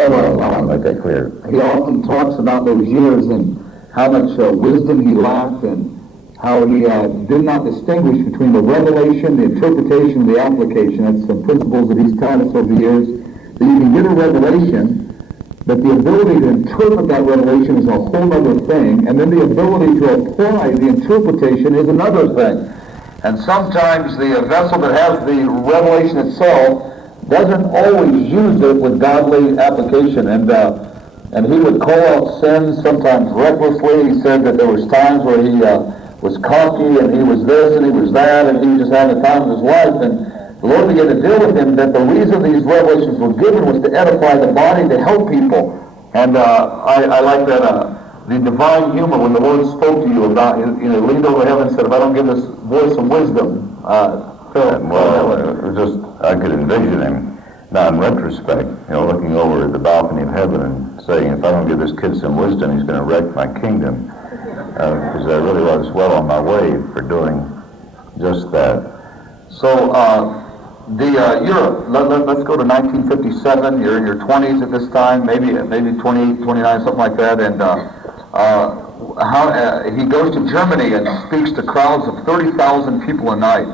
I'll make that clear. He often talks about those years and how much wisdom he lacked and how he did not distinguish between the revelation, the interpretation, and the application. That's some principles that he's taught us over the years. That you can get a revelation, but the ability to interpret that revelation is a whole other thing, and then the ability to apply the interpretation is another thing. And sometimes the vessel that has the revelation itself doesn't always use it with godly application. And he would call out sins sometimes recklessly. He said that there was times where he was cocky and he was this and he was that and he was just having the time of his life. And the Lord began to deal with him that the reason these revelations were given was to edify the body, to help people. And I like that the divine humor when the Lord spoke to you about, leaned over heaven and said, if I don't give this voice some wisdom, I could envision him now in retrospect, looking over at the balcony of heaven and saying, if I don't give this kid some wisdom, he's going to wreck my kingdom. Because I really was well on my way for doing just that. So, Europe, let's go to 1957. You're in your 20s at this time, maybe 28, 29, something like that. And he goes to Germany and speaks to crowds of 30,000 people a night.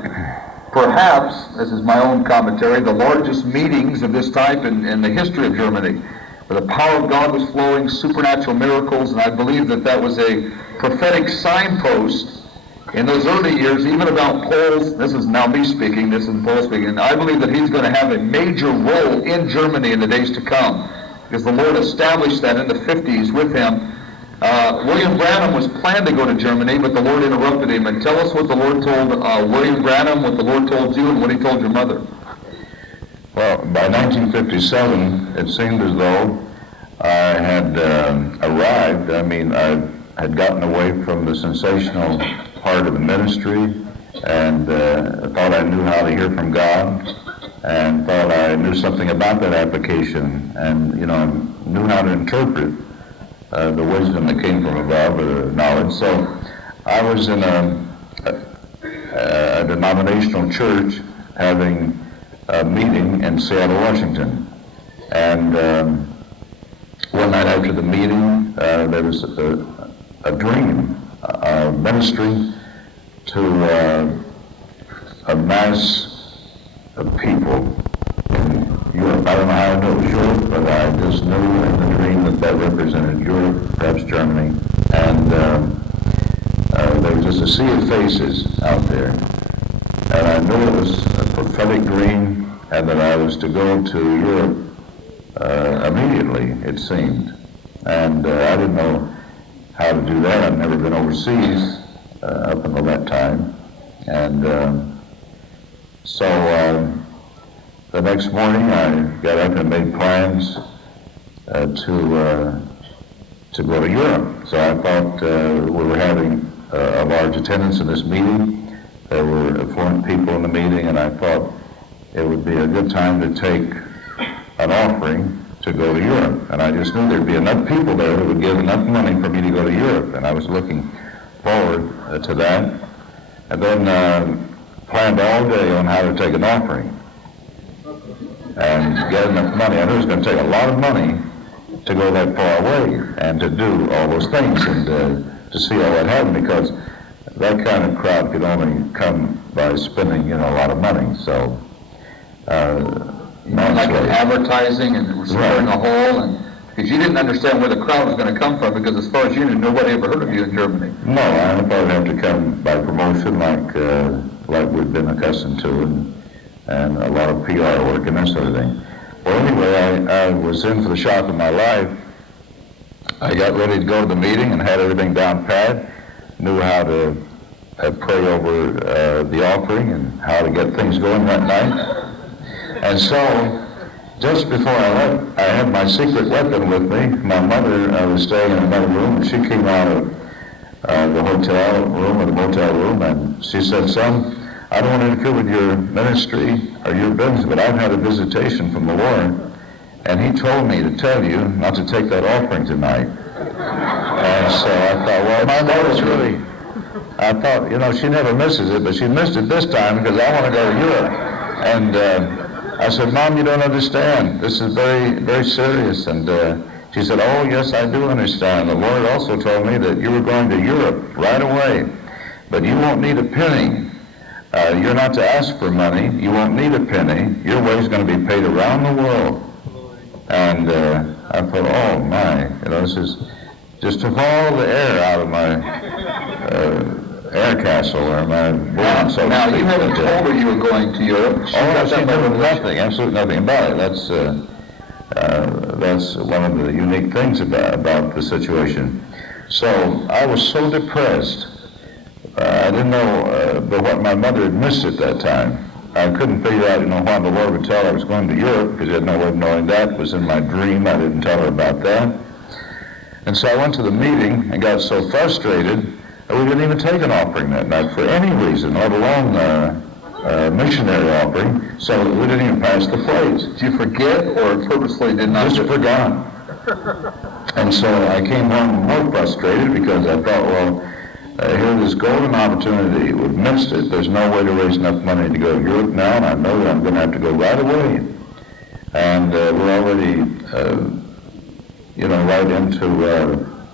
Perhaps, this is my own commentary, the largest meetings of this type in the history of Germany, where the power of God was flowing, supernatural miracles, and I believe that was a prophetic signpost in those early years, even about Paul's, this is now me speaking, this is Paul speaking, and I believe that he's going to have a major role in Germany in the days to come, because the Lord established that in the 50s with him. William Branham was planned to go to Germany, but the Lord interrupted him. And tell us what the Lord told William Branham, what the Lord told you, and what he told your mother. Well, by 1957, it seemed as though I had arrived. I mean, I had gotten away from the sensational part of the ministry and thought I knew how to hear from God and thought I knew something about that application and, knew how to interpret the wisdom that came from above, or the knowledge. So I was in a denominational church having a meeting in Seattle, Washington. And one night after the meeting, there was a dream ministering to a mass of people in Europe. I don't know how I know it was Europe, but I just knew in the dream that represented Europe, perhaps Germany, and there was just a sea of faces out there. And I knew it was a prophetic dream and that I was to go to Europe immediately, it seemed. And I didn't know how to do that. I'd never been overseas up until that time. And so the next morning I got up and made plans to go to Europe. So I thought we were having a large attendance in this meeting. There were affluent people in the meeting, and I thought it would be a good time to take an offering to go to Europe. And I just knew there'd be enough people there that would give enough money for me to go to Europe. And I was looking forward to that. And then planned all day on how to take an offering and get enough money. I knew it was going to take a lot of money to go that far away and to do all those things and to see all that happen, because that kind of crowd could only come by spending, a lot of money. So, like advertising and restoring a hole, and because you didn't understand where the crowd was going to come from, because as far as you knew, nobody ever heard of you in Germany. No, I thought it'd have to come by promotion, like we'd been accustomed to, and a lot of PR work and that sort of thing. Well, anyway, I was in for the shock of my life. I got ready to go to the meeting and had everything down pat, knew how to pray over the offering and how to get things going that night. And so, just before I left, I had my secret weapon with me. My mother was staying in another room, and she came out of the hotel room or the motel room, and she said, "Son, I don't want to interfere with your ministry or your business, but I've had a visitation from the Lord, and he told me to tell you not to take that offering tonight." And so I thought, well, my mother's really, I thought, she never misses it, but she missed it this time because I want to go to Europe. And I said, Mom, you don't understand. This is very, very serious. And she said, oh, yes, I do understand. The Lord also told me that you were going to Europe right away, but you won't need a penny. You're not to ask for money. You won't need a penny. Your way's going to be paid around the world. And I thought, oh, my, this is just took all the air out of my air castle or my balloon, so to Now, speak. you haven't told her you were going to Europe. She knew nothing, absolutely nothing about it. That's one of the unique things about the situation. So I was so depressed. I didn't know but what my mother had missed at that time. I couldn't figure out, why the Lord would tell her I was going to Europe, because I had no way of knowing that. It was in my dream. I didn't tell her about that. And so I went to the meeting and got so frustrated that we didn't even take an offering that night for any reason, let alone missionary offering. So we didn't even pass the plates. Did you forget or purposely did not? Just forgot. And so I came home more frustrated because I thought, well, here's this golden opportunity. We've missed it. There's no way to raise enough money to go to Europe now, and I know that I'm going to have to go right away. And we're already, right into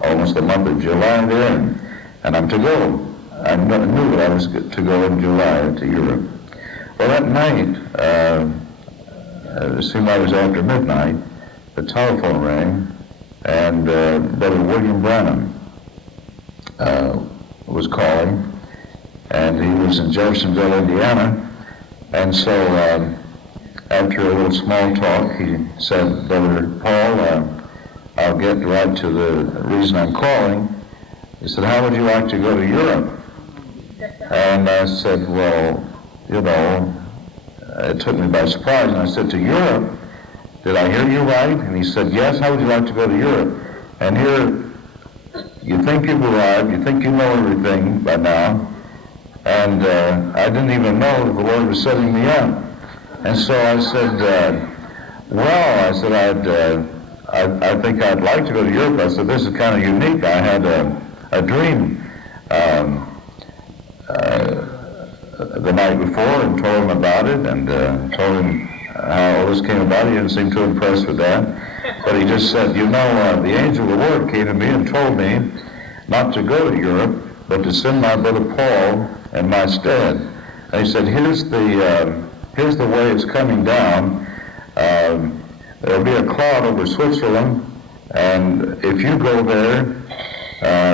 almost the month of July there, and I'm to go. I knew that I was to go in July to Europe. Well, that night, it seemed like it was after midnight, the telephone rang, and Brother William Branham was calling, and he was in Jeffersonville, Indiana. And so after a little small talk, he said, Brother Paul, I'll get right to the reason I'm calling. He said, how would you like to go to Europe? And I said, well, it took me by surprise. And I said, to Europe? Did I hear you right? And he said, yes, how would you like to go to Europe? And here, you think you've arrived, you think you know everything by now, and I didn't even know that the Lord was setting me up. And so I said, I think I'd like to go to Europe. I said, this is kind of unique. I had a dream the night before and told him about it, and told him how all this came about. He didn't seem too impressed with that. But he just said, the angel of the Lord came to me and told me not to go to Europe, but to send my brother Paul in my stead. And he said, here's the way it's coming down. There'll be a cloud over Switzerland, and if you go there,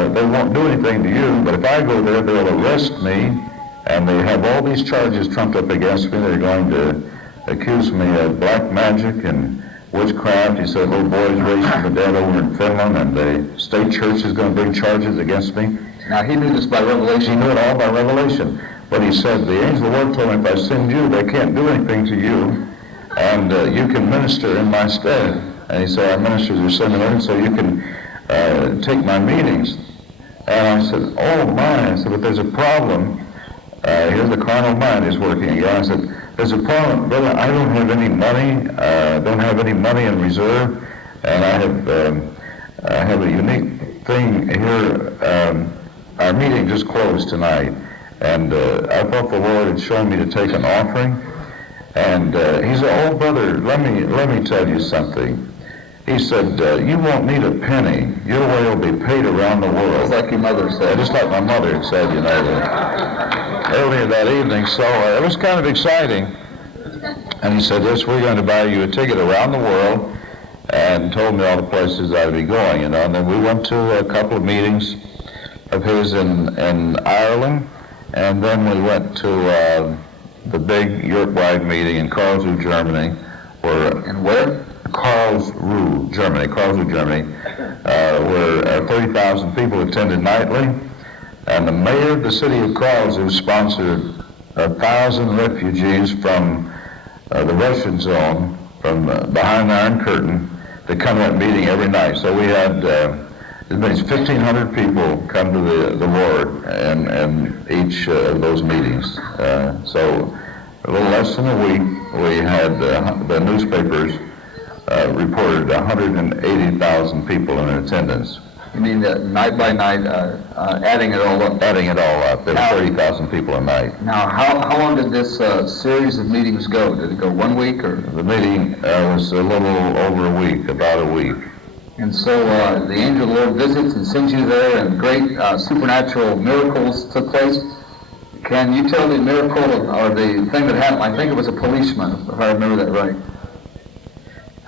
they won't do anything to you, but if I go there, they'll arrest me, and they have all these charges trumped up against me. They're going to accuse me of black magic and witchcraft. He said, little boys raised from the dead over in Finland, and the state church is going to bring charges against me. Now, he knew this by revelation. He knew it all by revelation. But he said, the angel of the Lord told me, if I send you, they can't do anything to you, and you can minister in my stead. And he said, I minister to your seminary, so you can take my meetings. And I said, oh my. I said, but there's a problem. Here's the carnal mind is working again. I said, there's a problem, brother. I don't have any money. Don't have any money in reserve, and I have a unique thing here. Our meeting just closed tonight, and I thought the Lord had shown me to take an offering. And he said, oh, brother, let me tell you something. He said, you won't need a penny. Your way will be paid around the world. Just like your mother said. Just like my mother had said, earlier that evening. So it was kind of exciting. And he said, yes, we're going to buy you a ticket around the world, and told me all the places I'd be going, And then we went to a couple of meetings of his in Ireland, and then we went to the big Europe-wide meeting in Karlsruhe, Germany. And where? Karlsruhe, Germany, where 30,000 people attended nightly. And the mayor of the city of Karlsruhe sponsored 1,000 refugees from the Russian zone, from behind the Iron Curtain, to come to that meeting every night. So we had as many as 1,500 people come to the Lord in each of those meetings. So a little less than a week, we had the newspapers reported 180,000 people in attendance. You mean night by night, adding it all up? Adding it all up, there were 30,000 people a night. Now, how long did this series of meetings go? Did it go 1 week or? The meeting was a little over a week, about a week. And so the angel of the Lord visits and sends you there, and great supernatural miracles took place. Can you tell the miracle or the thing that happened? I think it was a policeman, if I remember that right.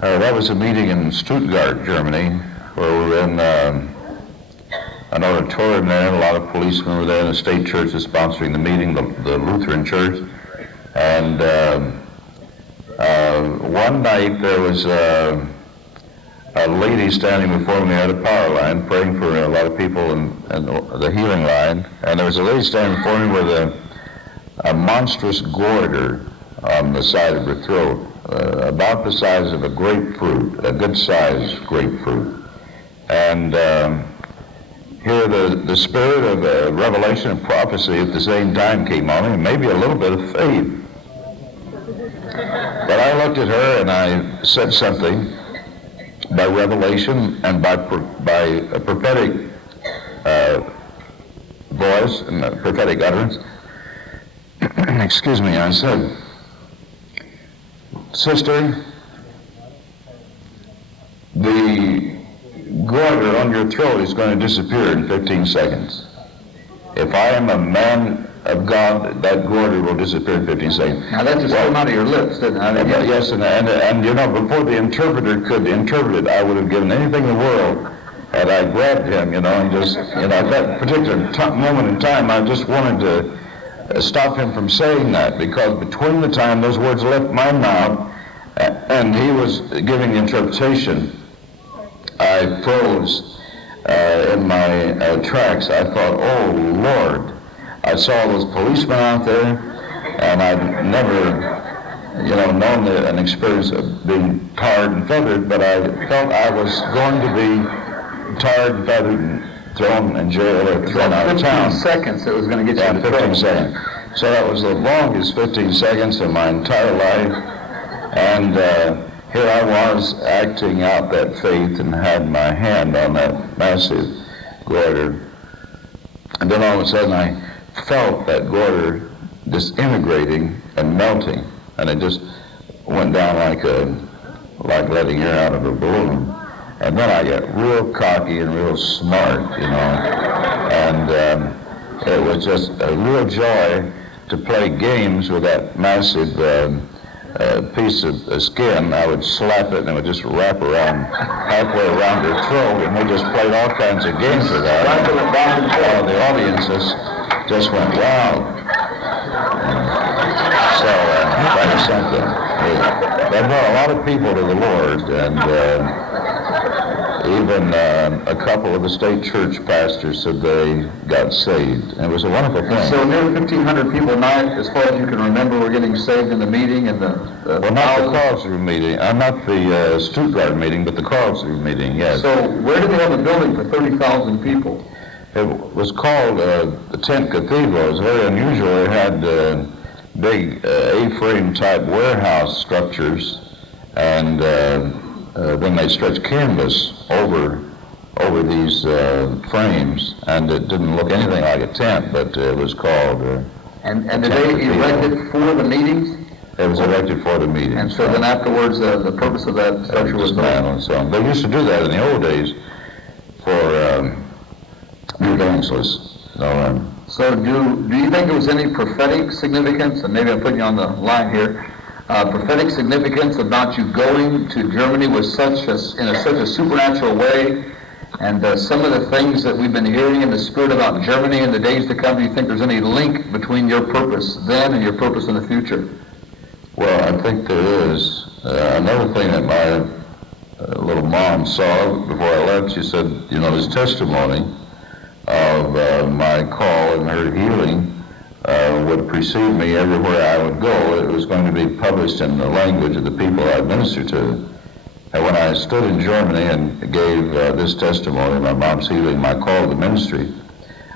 That was a meeting in Stuttgart, Germany, where we were in an auditorium there. A lot of policemen were there, and the state church is sponsoring the meeting, the Lutheran church. And one night there was a lady standing before me at a power line praying for a lot of people in the healing line. And there was a lady standing before me with a monstrous goiter on the side of her throat, about the size of a grapefruit, a good-sized grapefruit. And here the spirit of revelation and prophecy at the same time came on me, and maybe a little bit of faith. But I looked at her and I said something by revelation and by a prophetic voice and a prophetic utterance. Excuse me, I said, "Sister, the goiter on your throat is going to disappear in 15 seconds. If I am a man of God, that goiter will disappear in 15 seconds." Now that just came out of your lips, didn't it? Yes, and you know, before the interpreter could interpret it, I would have given anything in the world had I grabbed him, you know, and just, you know, at that particular moment in time, I just wanted to stop him from saying that, because between the time those words left my mouth and he was giving the interpretation, I froze in my tracks. I thought, oh Lord, I saw those policemen out there, and I'd never, you know, known an experience of being tarred and feathered, but I felt I was going to be tarred and feathered and thrown in jail or thrown out of town. 15 seconds it was going to get you to 15 seconds. So that was the longest 15 seconds of my entire life. And here I was acting out that faith and had my hand on that massive goiter. And then all of a sudden I felt that goiter disintegrating and melting. And it just went down like letting air out of a balloon. And then I got real cocky and real smart, you know. And it was just a real joy to play games with that massive piece of skin. I would slap it and it would just wrap around halfway around her throat, and we just played all kinds of games with that. The audiences just went, wow. So that was something. That brought a lot of people to the Lord, and even a couple of the state church pastors said they got saved. And it was a wonderful thing. So nearly 1,500 people a night, as far as you can remember, were getting saved in the meeting and well, not the Karlsruhe meeting, not the Stuttgart meeting, but the Karlsruhe meeting, yes. So where did they have a building for 30,000 people? It was called the Tent Cathedral. It was very unusual. It had big A-frame type warehouse structures, and then they stretched canvas over these frames, and it didn't look anything like a tent, but it was called and did they erect it for the meetings? It was erected for the meetings. And so then afterwards, the purpose of that structure was dismantled and so on. They used to do that in the old days for evangelists. So do you think there was any prophetic significance, and maybe I'm putting you on the line here, prophetic significance about you going to Germany with such a supernatural way, and some of the things that we've been hearing in the Spirit about Germany in the days to come? Do you think there's any link between your purpose then and your purpose in the future? Well, I think there is. Another thing that my little mom saw before I left, she said, you know, this testimony of my call and her healing would precede me everywhere I would go. It was going to be published in the language of the people I ministered to. And when I stood in Germany and gave this testimony of my mom's healing, my call to ministry,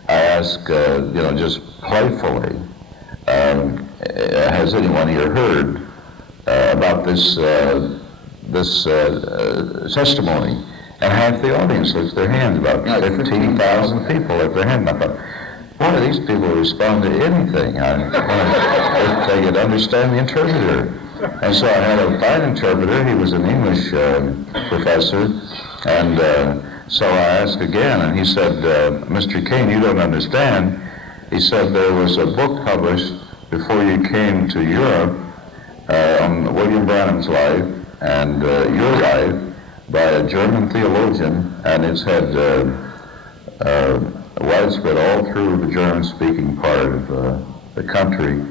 I asked, you know, just playfully, has anyone here heard about this testimony? And half the audience lifts their hands, about 15,000 people lift their hands. And I thought, boy, these people respond to anything. If they could understand the interpreter. And so I had a fine interpreter. He was an English professor. And so I asked again, and he said, Mr. Cain, you don't understand. He said there was a book published before you came to Europe on William Branham's life and your life by a German theologian, and it's had widespread all through the German-speaking part of the country,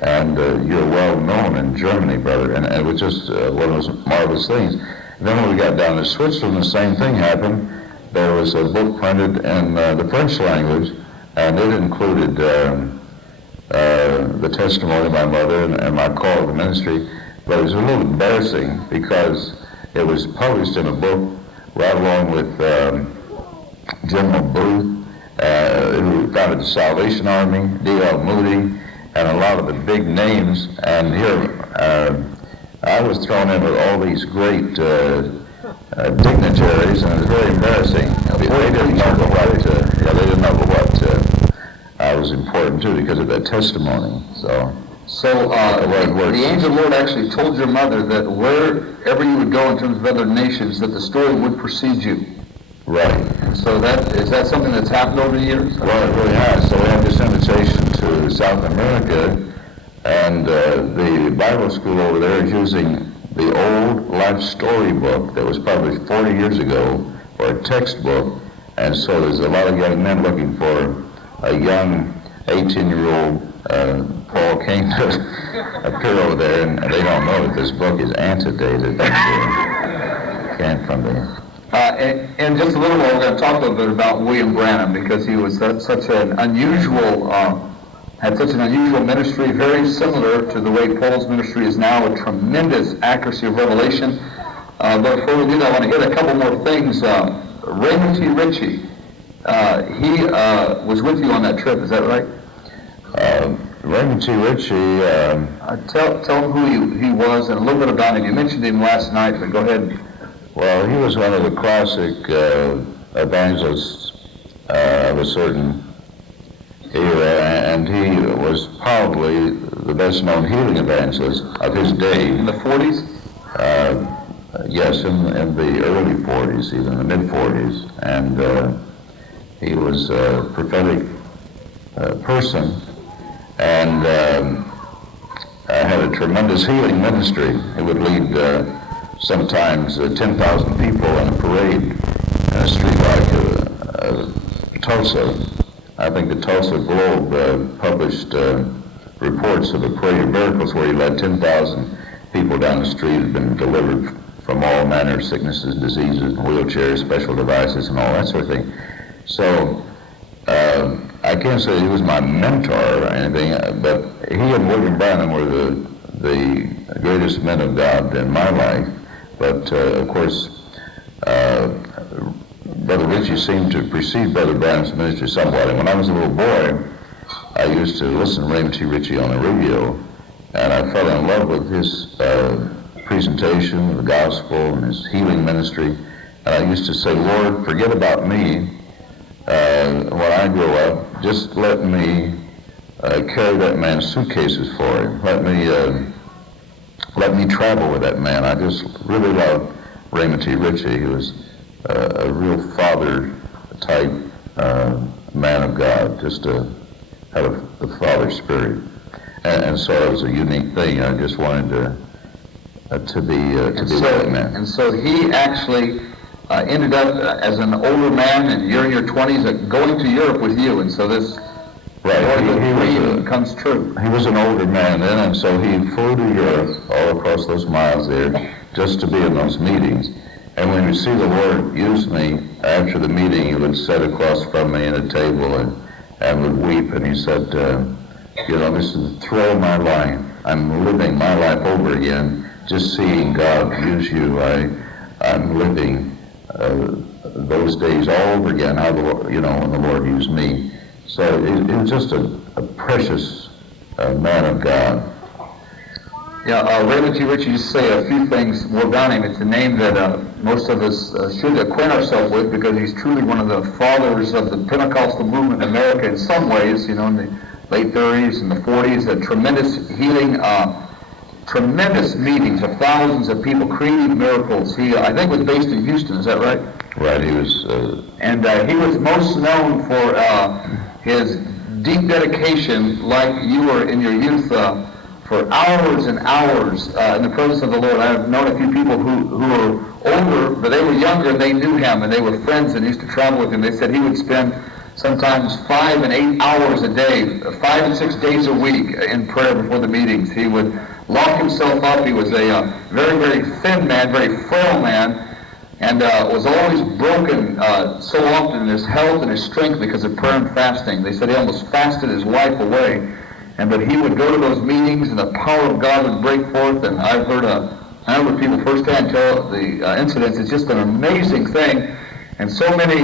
and you're well known in Germany, brother, and it was just one of those marvelous things. Then when we got down to Switzerland, the same thing happened. There was a book printed in the French language, and it included the testimony of my mother and my call to the ministry, but it was a little embarrassing because it was published in a book right along with General Booth, who founded the Salvation Army, D.L. Moody, and a lot of the big names. And here I was thrown in with all these great dignitaries, and it was very embarrassing. They didn't know what I was important to because of that testimony. So the angel of the Lord actually told your mother that wherever you would go in terms of other nations, that the story would precede you. Right. And so is that something that's happened over the years? Well, it really has. So we had this invitation to South America, and the Bible school over there is using the old life story book that was published 40 years ago, or a textbook, and so there's a lot of young men looking for a young 18-year-old Paul Cain to appear over there, and they don't know that this book is antedated. Came from the... And just a little more, we're going to talk a little bit about William Branham, because he was such an unusual, had such an unusual ministry, very similar to the way Paul's ministry is now, a tremendous accuracy of revelation. But before we do that, I want to hit a couple more things. Raymond T. Ritchie, he was with you on that trip, is that right? Raymond T. Ritchie... tell him who he was and a little bit about him. You mentioned him last night, but go ahead. Well, he was one of the classic evangelists of a certain era, and he was probably the best-known healing evangelist of his day. In the 40s? Yes, in the early 40s, even the mid-40s. And he was a prophetic person, and had a tremendous healing ministry. He would lead sometimes 10,000 people in a parade in a street like Tulsa. I think the Tulsa Globe published reports of a parade of miracles where he led 10,000 people down the street, had been delivered from all manner of sicknesses, diseases, wheelchairs, special devices, and all that sort of thing. So I can't say he was my mentor or anything, but he and William Branham were the greatest men of God in my life. But of course, Brother Ritchie seemed to precede Brother Branham's ministry somewhat. And when I was a little boy, I used to listen to Raymond T. Ritchie on the radio, and I fell in love with his presentation of the gospel and his healing ministry. And I used to say, Lord, forget about me when I grow up. Just let me carry that man's suitcases for him. Let me travel with that man. I just really loved Raymond T. Ritchie. He was a real father-type man of God, just had a father spirit. And so it was a unique thing. I just wanted to be with that man. And so he actually ended up as an older man, and you're in your 20s, going to Europe with you. And so this dream comes true. He was an older man then, and so he flew to Europe, all across those miles there, just to be in those meetings. And when you see the Lord use me, after the meeting, he would sit across from me at a table and would weep, and he said, this is the thrill of my life. I'm living my life over again, just seeing God use you. I'm living those days all over again, how when the Lord used me. So it was just a precious man of God. Yeah, Raymond T. Ritchie, just say a few things more about him. It's a name that most of us should acquaint ourselves with because he's truly one of the fathers of the Pentecostal movement in America in some ways, in the late 30s and the 40s, a tremendous healing, tremendous meetings of thousands of people, creative miracles. He, I think, was based in Houston, is that right? Right, he was... And he was most known for his deep dedication, like you were in your youth, for hours and hours in the presence of the Lord. I've known a few people who were older, but they were younger and they knew him and they were friends and used to travel with him. They said he would spend sometimes 5 and 8 hours a day, 5 and 6 days a week in prayer before the meetings. He would lock himself up. He was a very, very thin man, very frail man, and was always broken so often in his health and his strength because of prayer and fasting. They said he almost fasted his life away. But he would go to those meetings and the power of God would break forth. And I've heard a number of people firsthand tell the incidents. It's just an amazing thing. And so many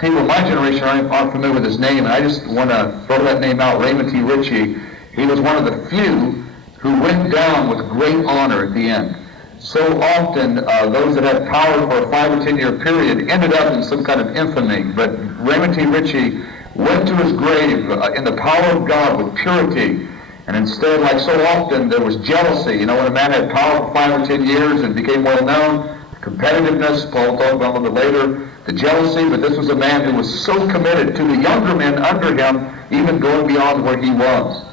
people in my generation aren't familiar with his name. And I just want to throw that name out, Raymond T. Ritchie. He was one of the few who went down with great honor at the end. So often, those that had power for a 5 or 10 year period ended up in some kind of infamy. But Raymond T. Ritchie went to his grave in the power of God with purity. And instead, like so often, there was jealousy. When a man had power for 5 or 10 years and became well known, competitiveness, Paul talked about a little bit later, the jealousy, but this was a man who was so committed to the younger men under him, even going beyond where he was.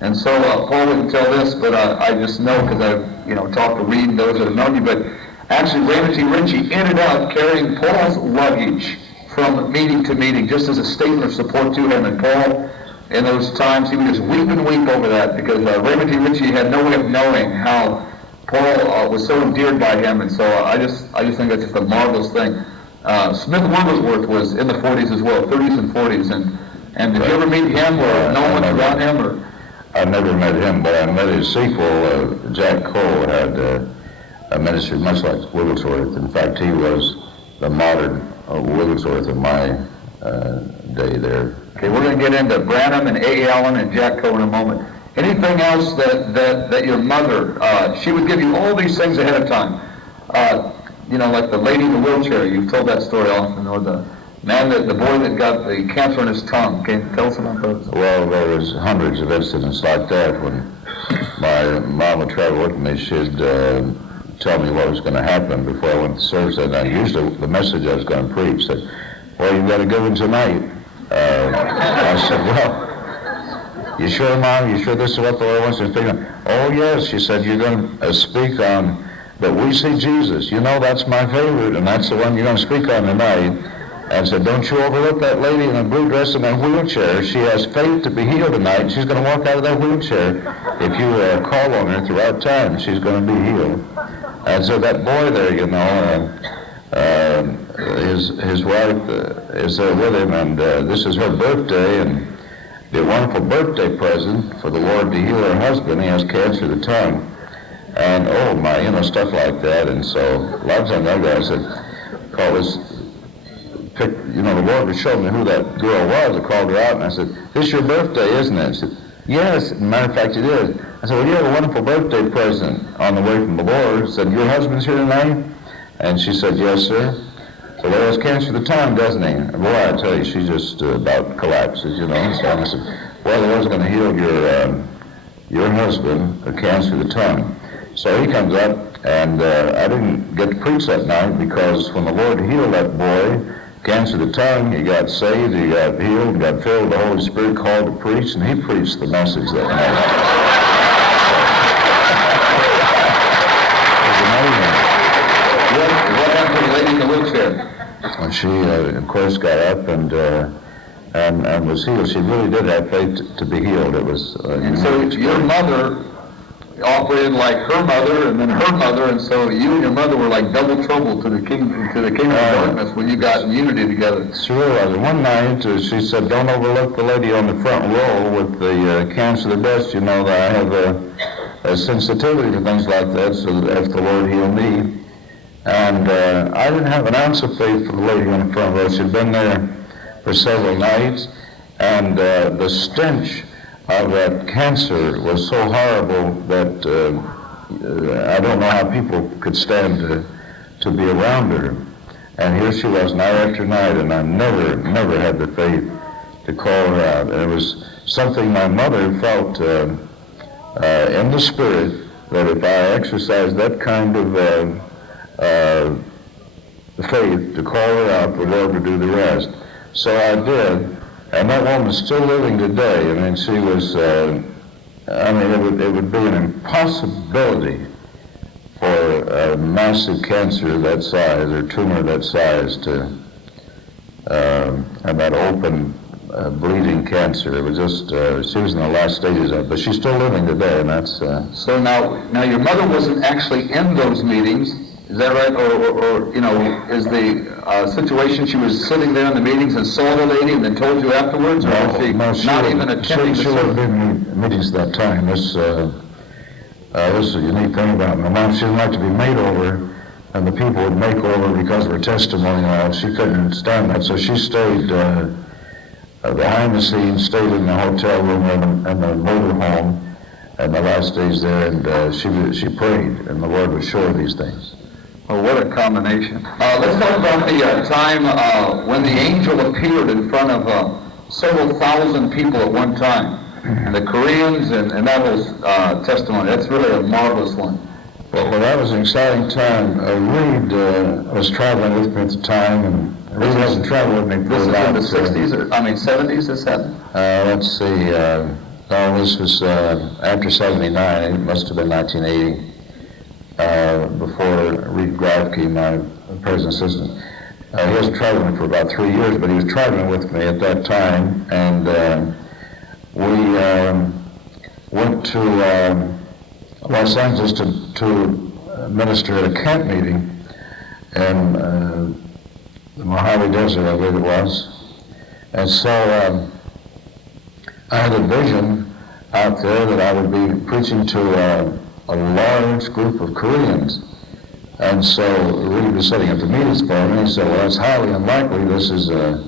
And so Paul wouldn't tell this, but I just know because I've talked to Reed and those that have known you, but actually Raymond T. Ritchie ended up carrying Paul's luggage from meeting to meeting, just as a statement of support to him. And Paul, in those times, he would just weep and weep over that because Raymond T. Ritchie had no way of knowing how Paul was so endeared by him. And so I just think that's just a marvelous thing. Smith Wigglesworth was in the 40s as well, 30s and 40s. And did you ever meet him or know much about him? Or? I never met him, but I met his sequel. Jack Cole had ministered much like Wigglesworth. In fact, he was the modern Wigglesworth of my day there. Okay, we're going to get into Branham and A. Allen and Jack Coe in a moment. Anything else that your mother, she would give you all these things ahead of time? Like the lady in the wheelchair, you've told that story often, or the man, the boy that got the cancer in his tongue. Can you tell us about those? Well, there was hundreds of incidents like that. When my mom would travel with me, she'd tell me what was going to happen before I went to service that night. Usually the message I was going to preach said, "Well, you've got a good one tonight." I said, "Well, you sure, Mom? You sure this is what the Lord wants to speak on?" "Oh, yes." She said, "You're going to speak on that we see Jesus. That's my favorite, and that's the one you're going to speak on tonight." And said, "Don't you overlook that lady in a blue dress in that wheelchair. She has faith to be healed tonight. She's going to walk out of that wheelchair. If you call on her throughout time, she's going to be healed." And so that boy there, his wife is there with him, and this is her birthday, and be a wonderful birthday present for the Lord to heal her husband. He has cancer of the tongue. And oh my, stuff like that. And so a lot of times I go, I said, call this, the Lord would show me who that girl was. I called her out and I said, "This is your birthday, isn't it?" She said, "Yes, as a matter of fact it is." I said, "Well, you have a wonderful birthday present on the way from the Lord." I said, "Your husband's here tonight?" And she said, "Yes, sir." So he has cancer of the tongue, doesn't he? And boy, I tell you, she just about collapses, So I said, "Well, the Lord's going to heal your husband of cancer of the tongue." So he comes up, and I didn't get to preach that night because when the Lord healed that boy, cancer of the tongue, he got saved, he got healed, got filled with the Holy Spirit, called to preach, and he preached the message that night. It was amazing. What happened to the lady in the wheelchair? Well, she, of course, got up and was healed. She really did have faith to be healed. It was. And so your mother operated like her mother, and then her mother, and so you and your mother were like double trouble to the kingdom of darkness when you got in unity together. Sure was. One night she said, "Don't overlook the lady on the front row with the cancer of the breast. That I have a sensitivity to things like that, so that if the Lord heal me." And I didn't have an ounce of faith for the lady on the front row. She'd been there for several nights, and the stench of that cancer was so horrible that I don't know how people could stand to be around her. And here she was night after night, and I never had the faith to call her out. And it was something my mother felt in the spirit, that if I exercised that kind of faith to call her out, the Lord would do the rest. So I did, and that woman's still living today. I mean, she was, it would be an impossibility for a massive cancer that size, or tumor that size, to have that open, bleeding cancer. It was just, she was in the last stages of it, but she's still living today, and that's... So now your mother wasn't actually in those meetings, is that right? Or is the situation she was sitting there in the meetings and saw the lady and then told you afterwards? Or was she not even attending? She would have been in meetings at that time. This is a unique thing about my mom. She didn't like to be made over, and the people would make over because of her testimony. She couldn't stand that, so she stayed behind the scenes, stayed in the hotel room and the motor home and the last days there, and she prayed, and the Lord would show her these things. Oh, what a combination. Let's talk about the time when the angel appeared in front of several thousand people at one time. And the Koreans, and that was testimony. That's really a marvelous one. Well, that was an exciting time. Reed was traveling with me at the time, and Reed hasn't traveled with me for about the 60s, 70s or 70s? Let's see. This was after 79. It must have been 1980. Before Reed Gravke, my present assistant. He hasn't traveled with me for about 3 years, but he was traveling with me at that time, and we went to Los Angeles to minister at a camp meeting in the Mojave Desert, I believe it was. And so I had a vision out there that I would be preaching to a large group of Koreans. And so Reed was setting up the meetings for me, and he said, well, it's highly unlikely. This is a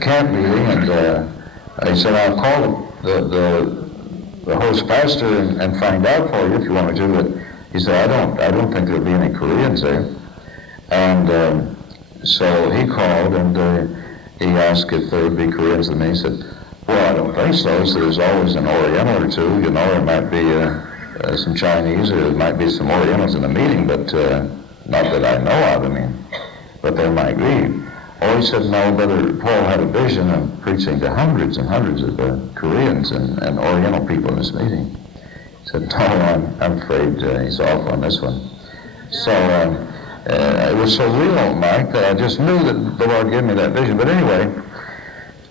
camp meeting, and he said, I'll call the host pastor and find out for you if you want me to. But he said, I don't think there'll be any Koreans there. And so he called, and he asked if there would be Koreans, and he said, well, I don't think so. So there's always an Oriental or two, there might be some Chinese, or there might be some Orientals in the meeting, but not that I know of, but there might be. Oh, he said, no, Brother Paul had a vision of preaching to hundreds and hundreds of Koreans and Oriental people in this meeting. He said, no, I'm afraid he's off on this one. So it was so real, Mike, that I just knew that the Lord gave me that vision. But anyway,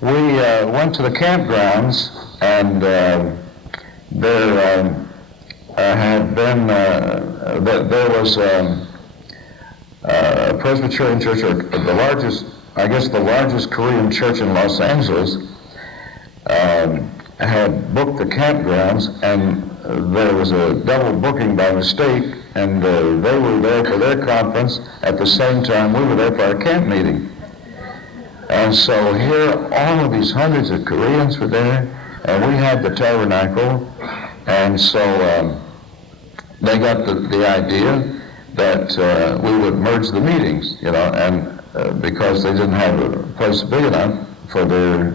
we went to the campgrounds, and there had been, there was a Presbyterian church, or the largest Korean church in Los Angeles, had booked the campgrounds, and there was a double booking by mistake, and they were there for their conference at the same time we were there for our camp meeting. And so here, all of these hundreds of Koreans were there, and we had the tabernacle, and so they got the idea that we would merge the meetings, and because they didn't have a place big enough for their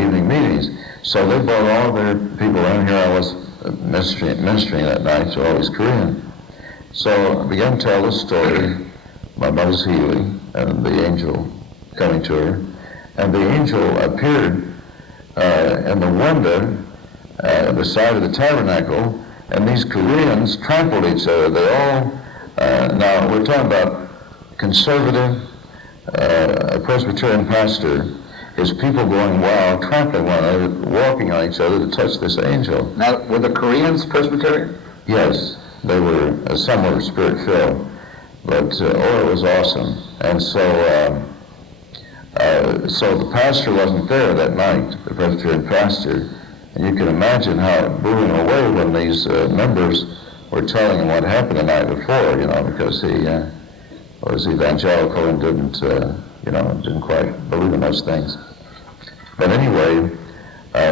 evening meetings. So they brought all their people in. Here I was ministering that night to all these Koreans. So I began to tell the story about mother's healing and the angel coming to her. And the angel appeared in the window at the side of the tabernacle, and these Koreans trampled each other. They all, now we're talking about conservative, a Presbyterian pastor, his people going wild, trampling one another, walking on each other to touch this angel. Now, were the Koreans Presbyterian? Yes, they were, some were spirit-filled, but it was awesome. And so the pastor wasn't there that night, the Presbyterian pastor, and you can imagine how it blew him away when these members were telling him what happened the night before, because he was evangelical and didn't quite believe in those things. But anyway,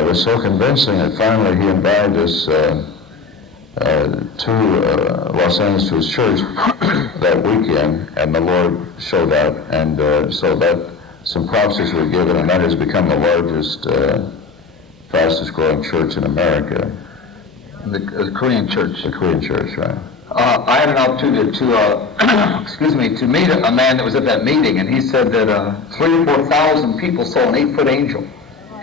was so convincing that finally he invited us to Los Angeles to his church that weekend, and the Lord showed up, and so that some prophecies were given, and that has become the largest, fastest growing church in America. The Korean church. The Korean church, right. I had an opportunity to to meet a man that was at that meeting, and he said that 3,000 or 4,000 people saw an 8-foot angel,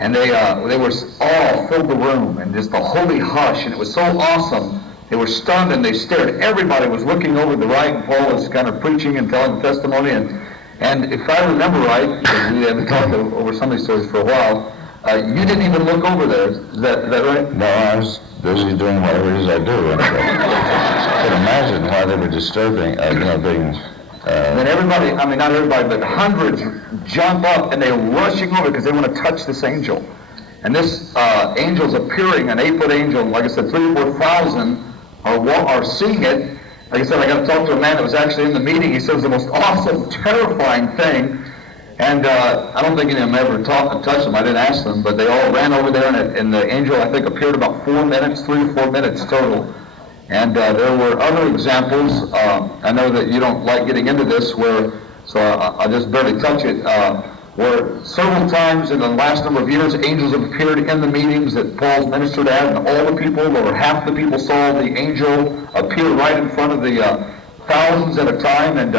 and they were all filled the room, and just the holy hush, and it was so awesome. They were stunned and they stared. Everybody was looking over to the right, and Paul was kind of preaching and telling the testimony, and if I remember right, because we haven't talked over some of these stories for a while, you didn't even look over there. Is that right? No, I was busy doing whatever it is I do. And I can imagine why they were disturbing, being... And then everybody, I mean, not everybody, but hundreds jump up and they're rushing over because they want to touch this angel. And this angel's appearing, an 8-foot angel, like I said, 3,000 or 4,000 are seeing it. Like I said, I got to talk to a man that was actually in the meeting. He said it was the most awesome, terrifying thing. And I don't think any of them ever touched them. I didn't ask them, but they all ran over there, and the angel, I think, appeared about 4 minutes, 3 or 4 minutes total. And there were other examples. I know that you don't like getting into this, so I'll just barely touch it, where several times in the last number of years, angels have appeared in the meetings that Paul's ministered at, and all the people, over half the people saw the angel appear right in front of the thousands at a time. And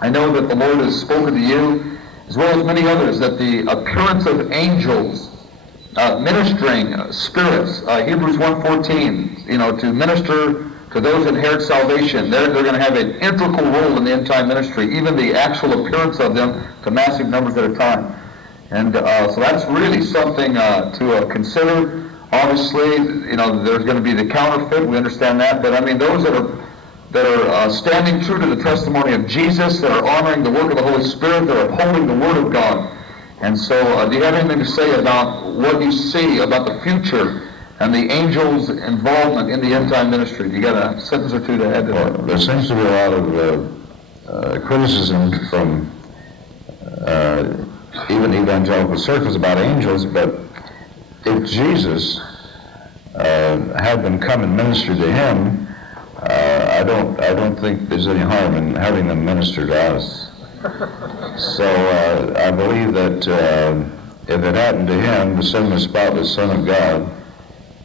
I know that the Lord has spoken to you, as well as many others, that the appearance of angels, ministering spirits, Hebrews 1:14, to minister to those that inherit salvation, they're going to have an integral role in the end-time ministry, even the actual appearance of them to massive numbers at a time. And so that's really something to consider. Obviously, there's going to be the counterfeit, we understand that, but I mean, those that are standing true to the testimony of Jesus, that are honoring the work of the Holy Spirit, that are upholding the Word of God. And so, do you have anything to say about what you see about the future and the angels' involvement in the end-time ministry? Do you got a sentence or two to add to that? Well, there seems to be a lot of criticism from even evangelical circles about angels, but if Jesus had them come and minister to him, I don't think there's any harm in having them minister to us. So I believe that if it happened to him, the sinless, spotless Son of God,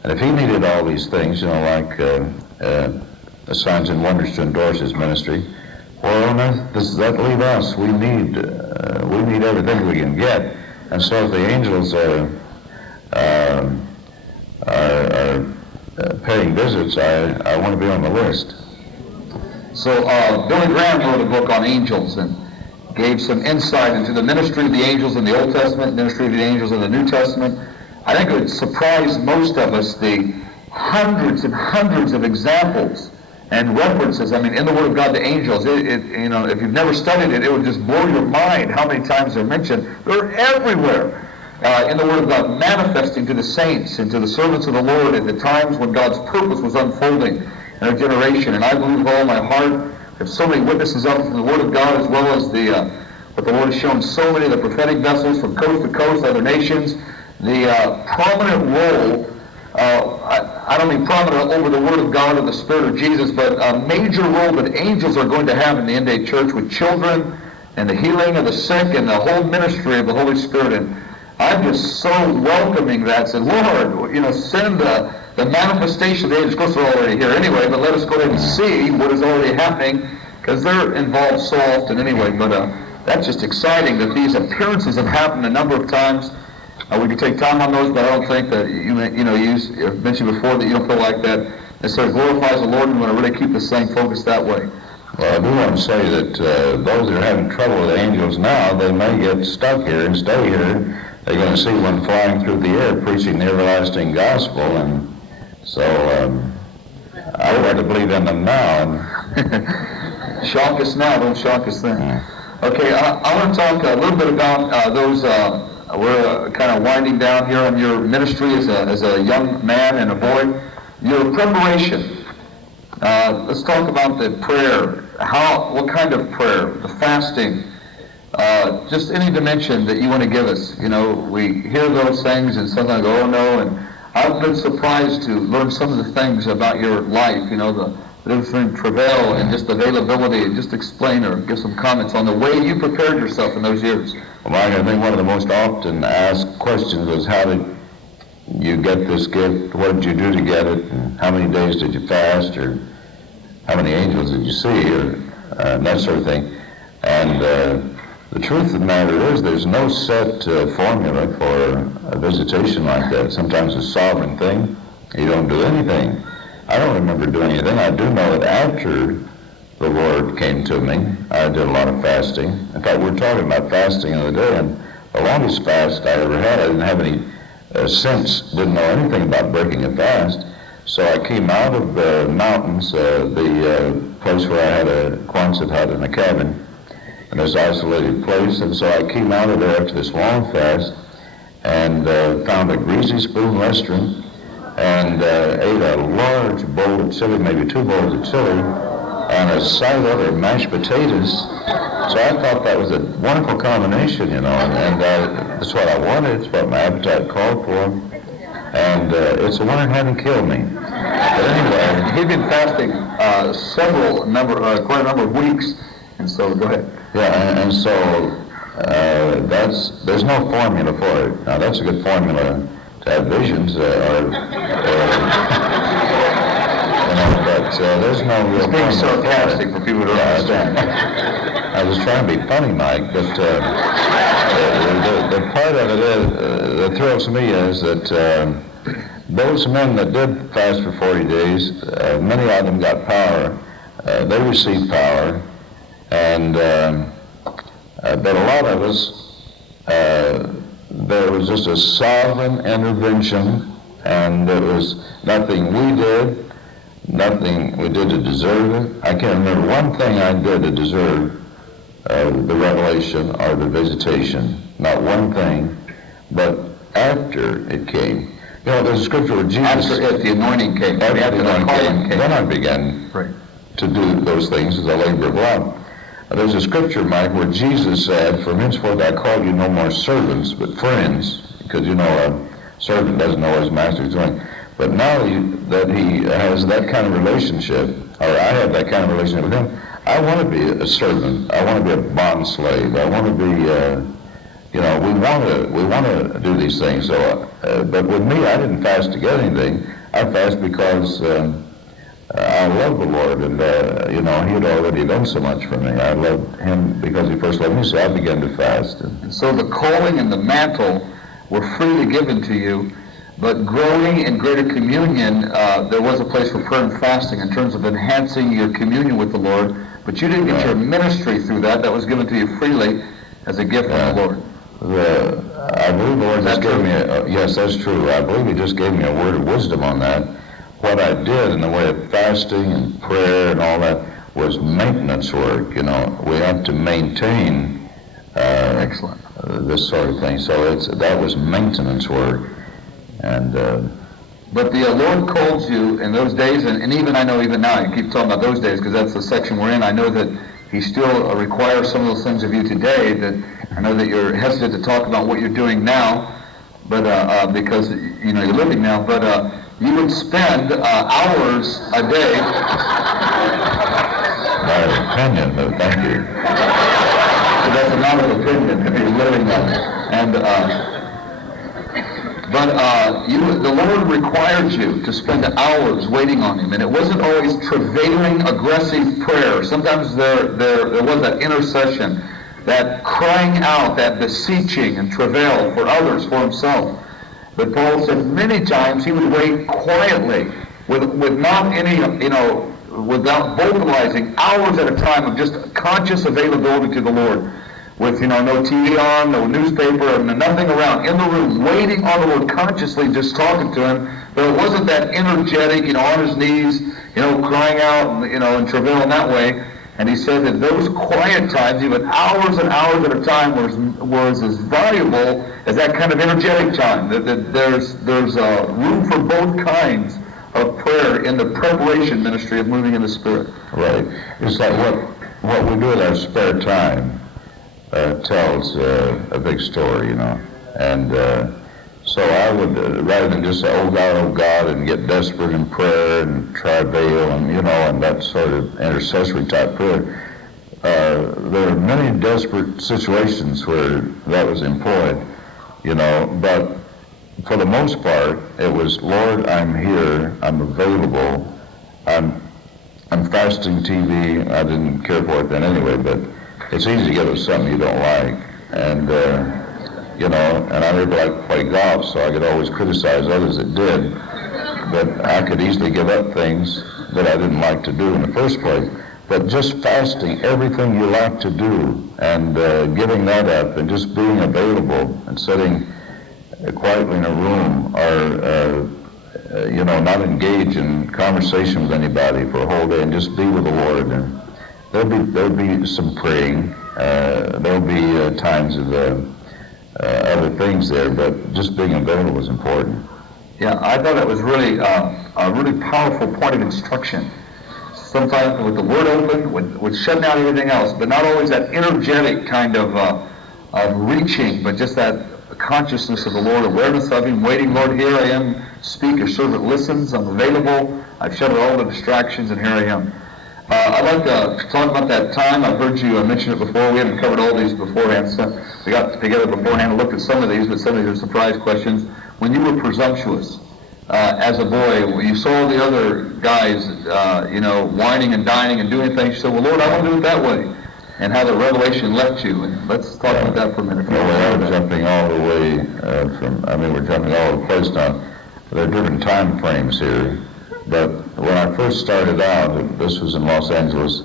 and if he needed all these things, like the signs and wonders to endorse his ministry, well, on earth does that leave us? We need everything we can get, and so if the angels are paying visits, I want to be on the list. So Billy Graham wrote a book on angels and gave some insight into the ministry of the angels in the Old Testament, ministry of the angels in the New Testament. I think it would surprise most of us the hundreds and hundreds of examples and references, in the Word of God to angels. If you've never studied it, it would just blow your mind how many times they're mentioned. They're everywhere in the Word of God, manifesting to the saints and to the servants of the Lord at the times when God's purpose was unfolding in our generation. And I believe with all my heart, there's so many witnesses of it from the Word of God, as well as what the Lord has shown so many of the prophetic vessels from coast to coast, other nations. The prominent role, I don't mean prominent over the Word of God or the Spirit of Jesus, but a major role that angels are going to have in the end-day church with children and the healing of the sick and the whole ministry of the Holy Spirit. And I'm just so welcoming that. Said, Lord, send the manifestation of the angels. Of course, they're already here anyway, but let us go ahead and see what is already happening, because they're involved so often anyway. But that's just exciting that these appearances have happened a number of times. We could take time on those, but I don't think that you mentioned before that you don't feel like that necessarily glorifies the Lord, and we want to really keep this thing focused that way. Well, I do want to say that those that are having trouble with angels now, they may get stuck here and stay here. They're going to see one flying through the air preaching the everlasting gospel, and so I would like to believe in them now. Shock us now, don't shock us then. Okay, I want to talk a little bit about those. We're kind of winding down here on your ministry as a young man and a boy. Your preparation. Let's talk about the prayer. What kind of prayer? The fasting. just any dimension that you want to give us. You know, we hear those things and sometimes go, oh no, and I've been surprised to learn some of the things about your life, you know, the difference between travail and just availability, and just explain or give some comments on the way you prepared yourself in those years. Well, Mike, I think one of the most often asked questions was, how did you get this gift? What did you do to get it? And how many days did you fast? Or how many angels did you see? Or that sort of thing. And the truth of the matter is, there's no set formula for a visitation like that. Sometimes it's a sovereign thing. You don't do anything. I don't remember doing anything. I do know that after the Lord came to me, I did a lot of fasting. In fact, we were talking about fasting the other day, and the longest fast I ever had, I didn't have any sense, didn't know anything about breaking a fast. So I came out of the mountains, the place where I had a Quonset hut and a cabin, in this isolated place, and so I came out of there after this long fast and found a greasy spoon restaurant and ate a large bowl of chili, maybe 2 bowls of chili, and a side of mashed potatoes. So I thought that was a wonderful combination, you know, and that's what I wanted. It's what my appetite called for, and it's a wonder it hadn't killed me. But anyway, He'd been fasting quite a number of weeks, and so go ahead. Yeah, and so there's no formula for it. Now that's a good formula to have visions, but there's no real. It's being sarcastic for people to understand. I was trying to be funny, Mike, but the part of it that thrills me is that those men that did fast for 40 days, many of them got power. They received power, and but a lot of us, there was just a sovereign intervention, and there was nothing we did, nothing we did to deserve it. I can't remember one thing I did to deserve the revelation or the visitation. Not one thing, but after it came. You know, there's a scripture where Jesus... After the anointing came. After the anointing came. Then I began to do those things as a labor of love. There's a scripture, Mike, where Jesus said, "From henceforth I call you no more servants, but friends," because, you know, a servant doesn't know what his master is doing. But now that he has that kind of relationship, or I have that kind of relationship with him, I want to be a servant. I want to be a bond slave. I want to be, you know, we want to do these things. So, but with me, I didn't fast to get anything. I fast because I love the Lord, and you know, He had already done so much for me. I loved Him because He first loved me, so I began to fast. And so the calling and the mantle were freely given to you. But growing in greater communion, there was a place for prayer and fasting in terms of enhancing your communion with the Lord. But you didn't get your ministry through that. That was given to you freely as a gift from the Lord. I believe the Lord just gave me yes, that's true. I believe He just gave me a word of wisdom on that. What I did in the way of fasting and prayer and all that was maintenance work. You know, we have to maintain excellent this sort of thing. So that was maintenance work. And but the Lord called you in those days, and even I know even now, you keep talking about those days because that's the section we're in. I know that He still requires some of those things of you today. That I know that you're hesitant to talk about what you're doing now, but because you know you're living now. But you would spend hours a day. My opinion, but thank you. That's a matter of opinion if you're living now, and. But the Lord required you to spend hours waiting on Him, and it wasn't always travailing, aggressive prayer. Sometimes there was that intercession, that crying out, that beseeching and travail for others, for Himself. But Paul said many times he would wait quietly, with not any, you know, without vocalizing, hours at a time of just conscious availability to the Lord. With, you know, no TV on, no newspaper, and nothing around, in the room, waiting on the Lord, consciously just talking to Him. But it wasn't that energetic, you know, on his knees, you know, crying out, you know, and travail in that way. And he said that those quiet times, even hours and hours at a time, was as valuable as that kind of energetic time. That there's room for both kinds of prayer in the preparation ministry of moving in the Spirit. Right. It's like what we do with our spare time. tells a big story, you know. And so I would, rather than just say, oh God, and get desperate in prayer and try bail and, you know, and that sort of intercessory type prayer, there are many desperate situations where that was employed, you know, but for the most part, it was, Lord, I'm here, I'm available, I'm fasting TV. I didn't care for it then anyway, but it's easy to get with something you don't like. And, you know, and I really like to play golf, so I could always criticize others that did. But I could easily give up things that I didn't like to do in the first place. But just fasting everything you like to do and giving that up and just being available and sitting quietly in a room or, you know, not engage in conversation with anybody for a whole day and just be with the Lord. And there'll be some praying. There'll be times of other things there, but just being available is important. Yeah, I thought that was really a really powerful point of instruction. Sometimes with the Word open, with shutting out everything else, but not always that energetic kind of reaching, but just that consciousness of the Lord, awareness of Him, waiting, Lord, here I am, speak, your servant listens, I'm available, I've shut out all the distractions, and here I am. I'd like to talk about that time. I've heard you mention it before. We haven't covered all these beforehand, so we got together beforehand and looked at some of these, but some of these are surprise questions. When you were presumptuous as a boy, you saw the other guys, you know, whining and dining and doing things, you said, well, Lord, I want to do it that way. And how the revelation left you. And let's talk about that for a minute. Well, we're jumping all the way we're jumping all over the place now. There are different time frames here. But when I first started out, this was in Los Angeles,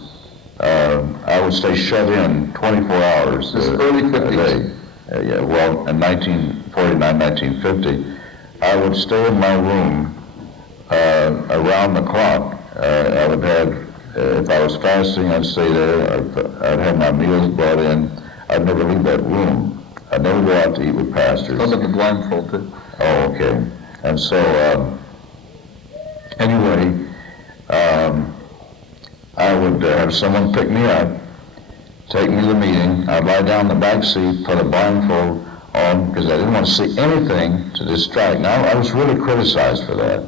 I would stay shut in 24 hours early 50s. a day. Yeah, well, in 1949, 1950, I would stay in my room around the clock. I would have, if I was fasting, I'd stay there. I'd have my meals brought in. I'd never leave that room. I'd never go out to eat with pastors. Some of the blindfolded. Oh, okay. And so, anyway, I would have someone pick me up, take me to the meeting. I'd lie down in the back seat, put a blindfold on, because I didn't want to see anything to distract. Now, I was really criticized for that,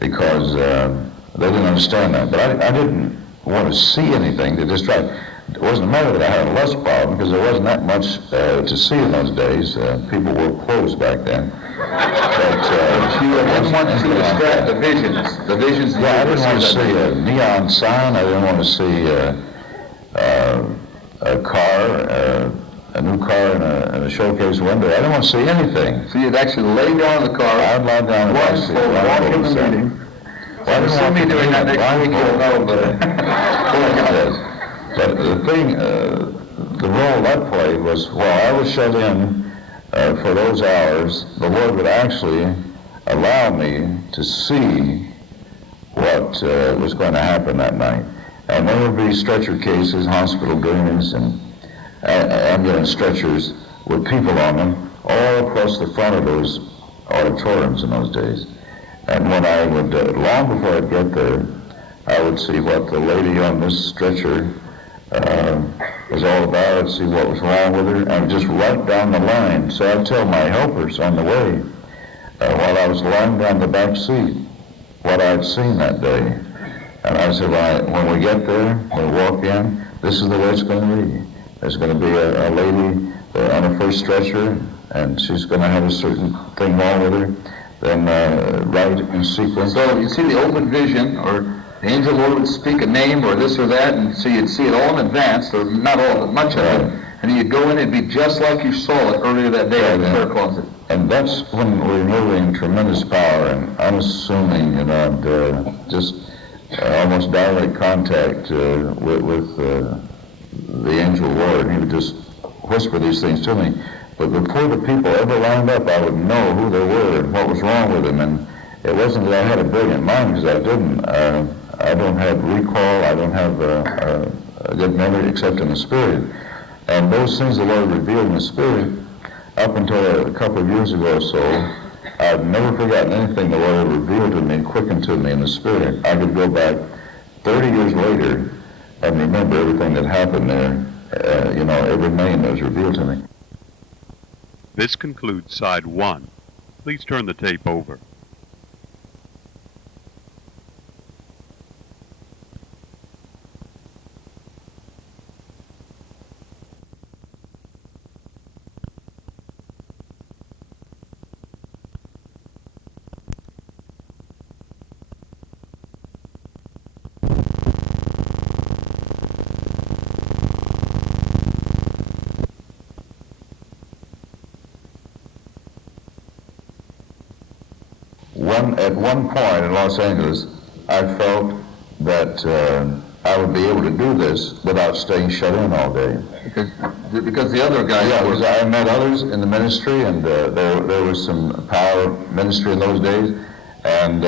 because they didn't understand that. But I didn't want to see anything to distract. It wasn't a matter that I had a lust problem, because there wasn't that much to see in those days. People wore clothes back then. But you didn't want to distract the visions. The visions. Yeah, I didn't want to see a neon sign. I didn't want to see a car, a new car in a showcase window. I didn't want to see anything. So you'd actually lay down in the car. I'd lie down in the back seat. Walk in the meeting. Well, I didn't want me doing that next week. You'll know, but the thing, the role that played was, while I was shut in for those hours, the Lord would actually allow me to see what was going to happen that night. And there would be stretcher cases, hospital gurneys, and ambulance stretchers with people on them all across the front of those auditoriums in those days. And when I would, long before I'd get there, I would see what the lady on this stretcher was all about. I'd see what was wrong with her, and just right down the line. So I'd tell my helpers on the way, while I was lying down the back seat, what I'd seen that day. And I said, when we get there, when we walk in, this is the way it's going to be. There's going to be a lady on her first stretcher, and she's going to have a certain thing wrong with her. Then right in sequence. So you see the open vision, or the angel Lord would speak a name or this or that, and so you'd see it all in advance, or not all, but much of it. And you'd go in, it'd be just like you saw it earlier that day in the prayer closet. And that's when we're moving tremendous power and unassuming, and just almost direct contact with the angel Lord. He would just whisper these things to me. But before the people ever lined up, I would know who they were and what was wrong with them. And it wasn't that I had a brilliant mind, because I didn't. I don't have recall. I don't have a good memory except in the Spirit. And those things the Lord revealed in the Spirit, up until a couple of years ago or so, I've never forgotten anything the Lord revealed to me and quickened to me in the Spirit. I could go back 30 years later and remember everything that happened there every name that was revealed to me. This concludes side 1. Please turn the tape over. At one point in Los Angeles, I felt that I would be able to do this without staying shut in all day. Because the other guys because I met others in the ministry, and there was some power ministry in those days, and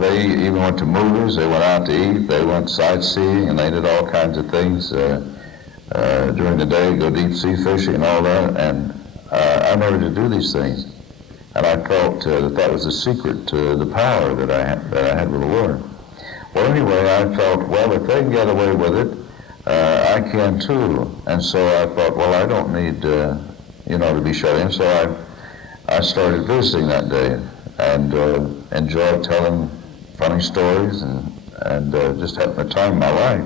they even went to movies, they went out to eat, they went sightseeing, and they did all kinds of things during the day, go deep sea fishing and all that, and I never did do these things. And I felt that was the secret to the power that I had with the Lord. Well, anyway, I felt, well, if they can get away with it, I can too. And so I thought, well, I don't need, to be shut in. So I started visiting that day and enjoyed telling funny stories and just having the time of my life.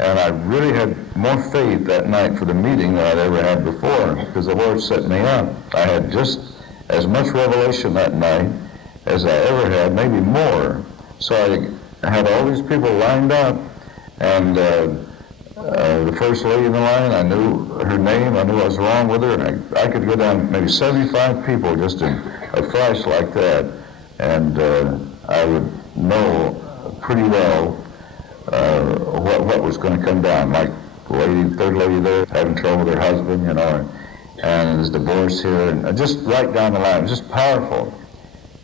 And I really had more faith that night for the meeting than I'd ever had before, because the Lord set me up. I had just as much revelation that night as I ever had, maybe more. So I had all these people lined up, and the first lady in the line, I knew her name, I knew what was wrong with her, and I could go down maybe 75 people just in a flash like that, and I would know pretty well what was going to come down, like the third lady there having trouble with her husband, and there's divorce here, and just right down the line, just powerful.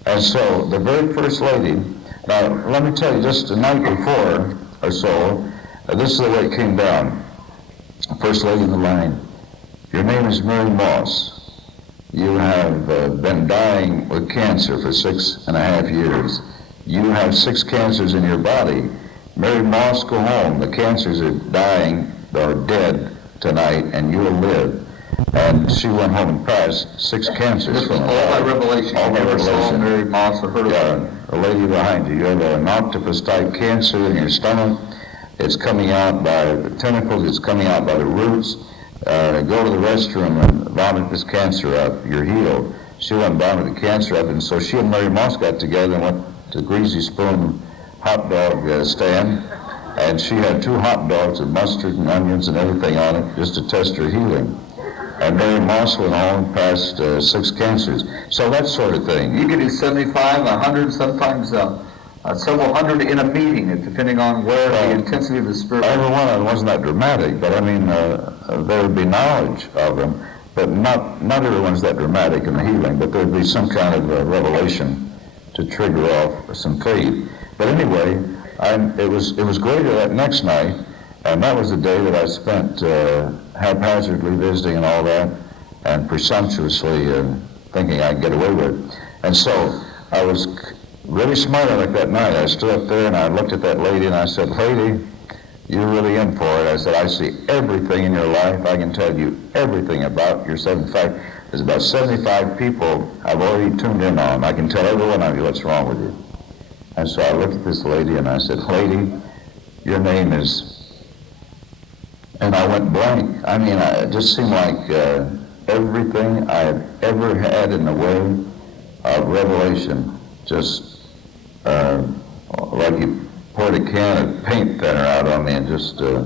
And so the very first lady, now let me tell you, just the night before or so, this is the way it came down. First lady in the line, your name is Mary Moss. You have been dying with cancer for 6.5 years. You have 6 cancers in your body. Mary Moss, go home. The cancers are dying or dead tonight, and you will live. And she went home and passed 6 cancers. This was all by revelation. All by revelation. Mary Moss or heard of her. A lady behind you. You have an octopus-type cancer in your stomach. It's coming out by the tentacles. It's coming out by the roots. Go to the restroom and vomit this cancer up. You're healed. She went and vomited the cancer up, and so she and Mary Moss got together and went to the Greasy Spoon hot dog stand, and she had 2 hot dogs with mustard and onions and everything on it just to test her healing. And Mary Moss went on past 6 cancers. So that sort of thing. You could do 75, 100, sometimes several hundred in a meeting, depending on where the intensity of the Spirit. Every one of them wasn't that dramatic, but I mean, there would be knowledge of them, but not everyone's that dramatic in the healing, but there would be some kind of revelation to trigger off some faith. But anyway, it was greater that next night, and that was the day that I spent haphazardly visiting and all that, and presumptuously thinking I'd get away with it. And so I was really smart like that night. I stood up there and I looked at that lady and I said, lady, you're really in for it. I said, I see everything in your life. I can tell you everything about your 75. There's about 75 people I've already tuned in on. I can tell every one of you what's wrong with you. And so I looked at this lady and I said, lady, your name is... And I went blank. I mean, it just seemed like everything I had ever had in the way of revelation, just like you poured a can of paint thinner out on me and just took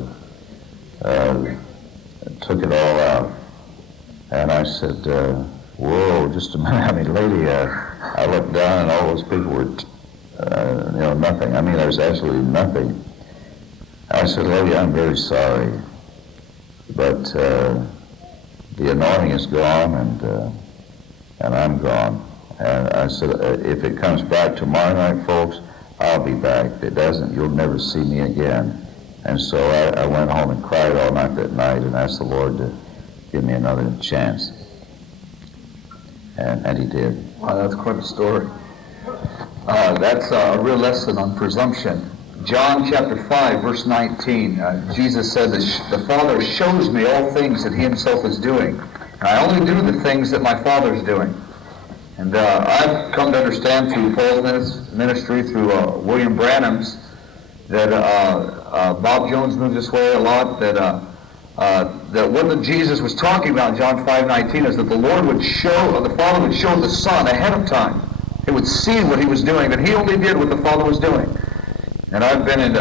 it all out. And I said, whoa, just a minute. I mean, lady, I looked down and all those people were, nothing. I mean, there's absolutely nothing. I said, lady, I'm very sorry, but the anointing is gone and I'm gone. And I said, if it comes back tomorrow night, folks, I'll be back. If it doesn't, you'll never see me again. And so I went home and cried all night that night and asked the Lord to give me another chance. And he did. Wow, that's quite a story. That's a real lesson on presumption. John chapter 5, verse 19, Jesus said that the Father shows me all things that he himself is doing. And I only do the things that my Father is doing. And I've come to understand through Paul's ministry, through William Branham's, that Bob Jones moves this way a lot, that what Jesus was talking about in John 5:19 is that the Lord would show, the Father would show the Son ahead of time. He would see what he was doing, that he only did what the Father was doing. And I've been in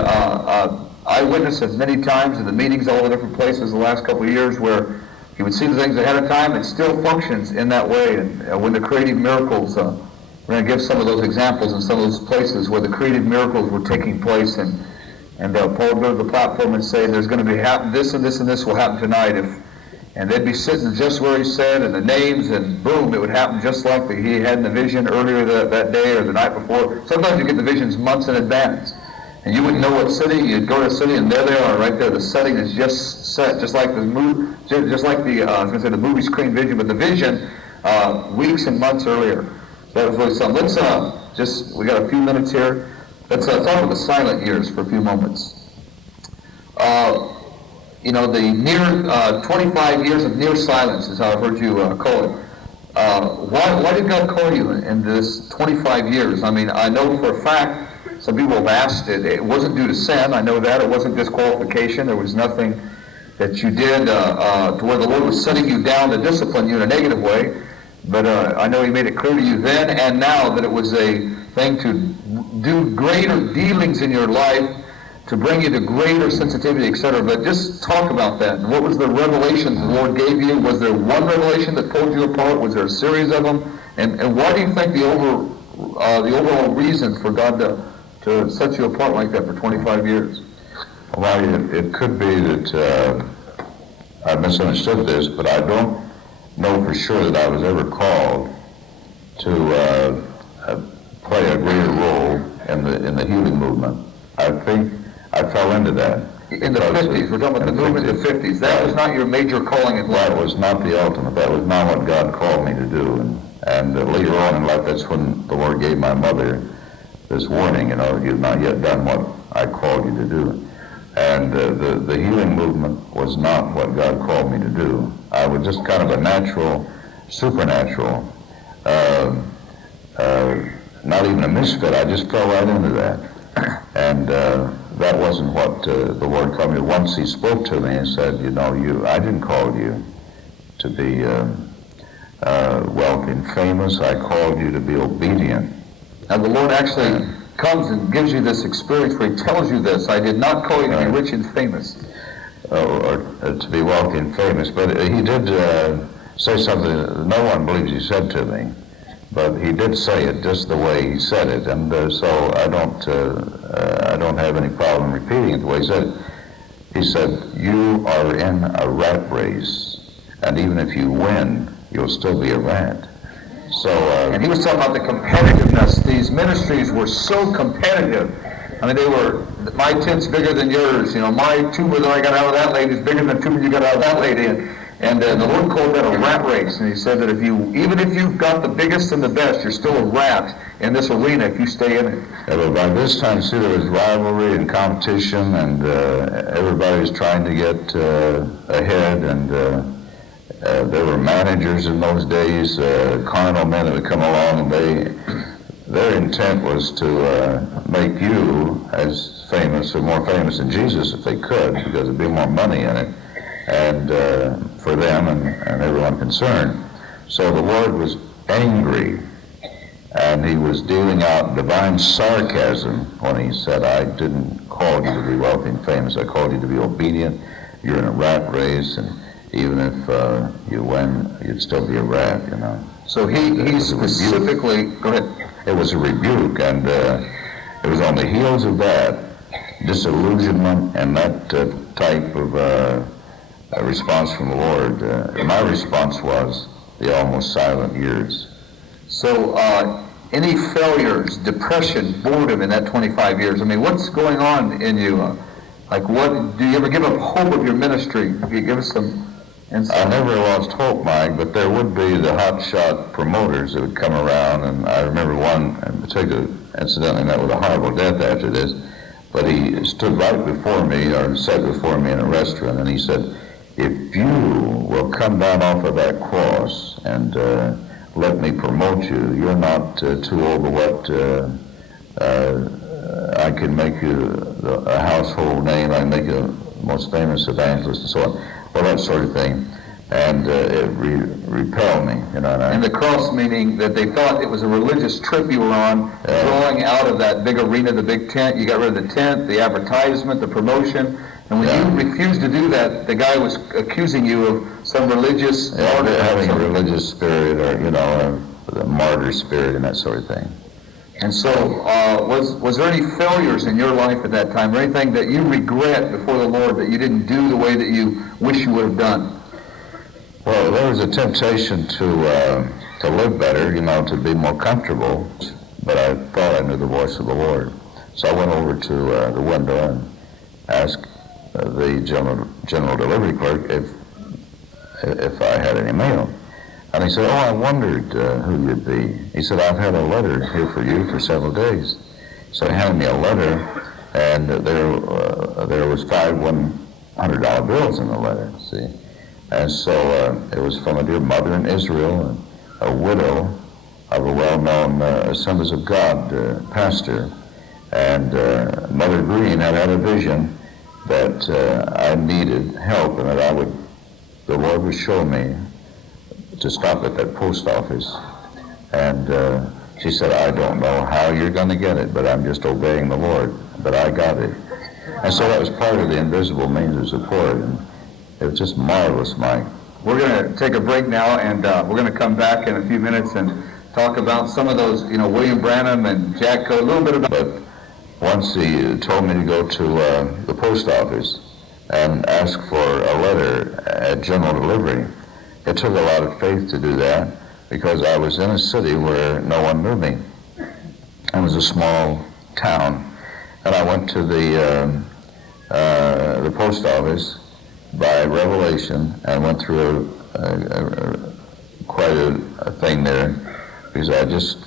eyewitnesses many times in the meetings all over different places the last couple of years where he would see the things ahead of time. It still functions in that way. And when the creative miracles, we're going to give some of those examples in some of those places where the creative miracles were taking place. And Paul would go to the platform and say, there's going to be this and this and this will happen tonight. And they'd be sitting just where he said, and the names, and boom, it would happen just like he had in the vision earlier that day or the night before. Sometimes you get the visions months in advance. And you wouldn't know what city. You'd go to a city, and there they are, right there. The setting is just set, just like the movie screen vision, but the vision weeks and months earlier. That was really something. Let's we got a few minutes here. Let's talk about the silent years for a few moments. The near 25 years of near silence is how I've heard you call it. Why did God call you in this 25 years? I mean, I know for a fact. Some people have asked, it wasn't due to sin. I know that. It wasn't disqualification. There was nothing that you did to where the Lord was setting you down to discipline you in a negative way. But I know he made it clear to you then and now that it was a thing to do greater dealings in your life, to bring you to greater sensitivity, etc. But just talk about that. What was the revelation the Lord gave you? Was there one revelation that pulled you apart? Was there a series of them? And why do you think the overall reason for God to set you apart like that for 25 years? Well, it could be that I misunderstood this, but I don't know for sure that I was ever called to play a greater role in the healing movement. I think I fell into that. In the 50s, we're talking about the movement in the 50s. That was not your major calling in life. That was not the ultimate. That was not what God called me to do. And later on in life, that's when the Lord gave my mother this warning, you've not yet done what I called you to do. And the healing movement was not what God called me to do. I was just kind of a natural, supernatural, not even a misfit. I just fell right into that. And that wasn't what the Lord called me. Once he spoke to me and said, I didn't call you to be wealthy and famous. I called you to be obedient. And the Lord actually comes and gives you this experience where he tells you this. I did not call you to be rich and famous. Or to be wealthy and famous. But he did say something that no one believes he said to me. But he did say it just the way he said it. And so I don't have any problem repeating it the way he said it. He said, you are in a rat race. And even if you win, you'll still be a rat. So, and he was talking about the competitiveness. These ministries were so competitive. I mean, my tent's bigger than yours. My tuba that I got out of that lady is bigger than the tuba you got out of that lady. And the Lord called that a rat race. And he said that even if you've got the biggest and the best, you're still a rat in this arena if you stay in it. Yeah, but by this time, see, there was rivalry and competition, and everybody was trying to get ahead, and there were managers in those days, carnal men that would come along, and their intent was to make you as famous or more famous than Jesus if they could, because there'd be more money in it, and for them and everyone concerned. So the Lord was angry, and he was dealing out divine sarcasm when he said, I didn't call you to be wealthy and famous. I called you to be obedient. You're in a rat race, and even if you win, you'd still be a rat, So he specifically, go ahead. It was a rebuke, and it was on the heels of that, disillusionment and that type of response from the Lord. My response was the almost silent years. So any failures, depression, boredom in that 25 years? I mean, what's going on in you? What do you ever give up hope of your ministry? Can you give us some insight? I never lost hope, Mike, but there would be the hotshot promoters that would come around, and I remember one in particular, incidentally, met with a horrible death after this. But he stood right before me, or sat before me in a restaurant, and he said, if you will come down off of that cross and let me promote you, you're not too overwhelmed. I can make you a household name. I can make you the most famous evangelist and so on. Well, that sort of thing. And it repelled me, you know. And the cross meaning that they thought it was a religious trip you were on, drawing out of that big arena, the big tent. You got rid of the tent, the advertisement, the promotion. And when you refused to do that, the guy was accusing you of some religious... having a religious spirit, or, you know, a martyr spirit and that sort of thing. And so, was there any failures in your life at that time, or anything that you regret before the Lord that you didn't do the way that you wish you would have done? Well, there was a temptation to live better, you know, to be more comfortable, but I thought I knew the voice of the Lord. So I went over to the window and asked the general delivery clerk if I had any mail. And he said, oh, I wondered who you'd be. He said, I've had a letter here for you for several days. So he handed me a letter, and there was 5 $100 bills in the letter, see. And so it was from a dear mother in Israel, a widow of a well-known Assemblies of God pastor. And Mother Green had a vision that I needed help, and that the Lord would show me to stop at that post office. And she said, I don't know how you're going to get it, but I'm just obeying the Lord. But I got it. And so that was part of the invisible means of support. And it was just marvelous, Mike. We're going to take a break now, and we're going to come back in a few minutes and talk about some of those, you know, William Branham and Jack Coe, a little bit about... But once he told me to go to the post office and ask for a letter at general delivery, it took a lot of faith to do that, because I was in a city where no one knew me. It was a small town, and I went to the post office by revelation and went through quite a thing there, because I just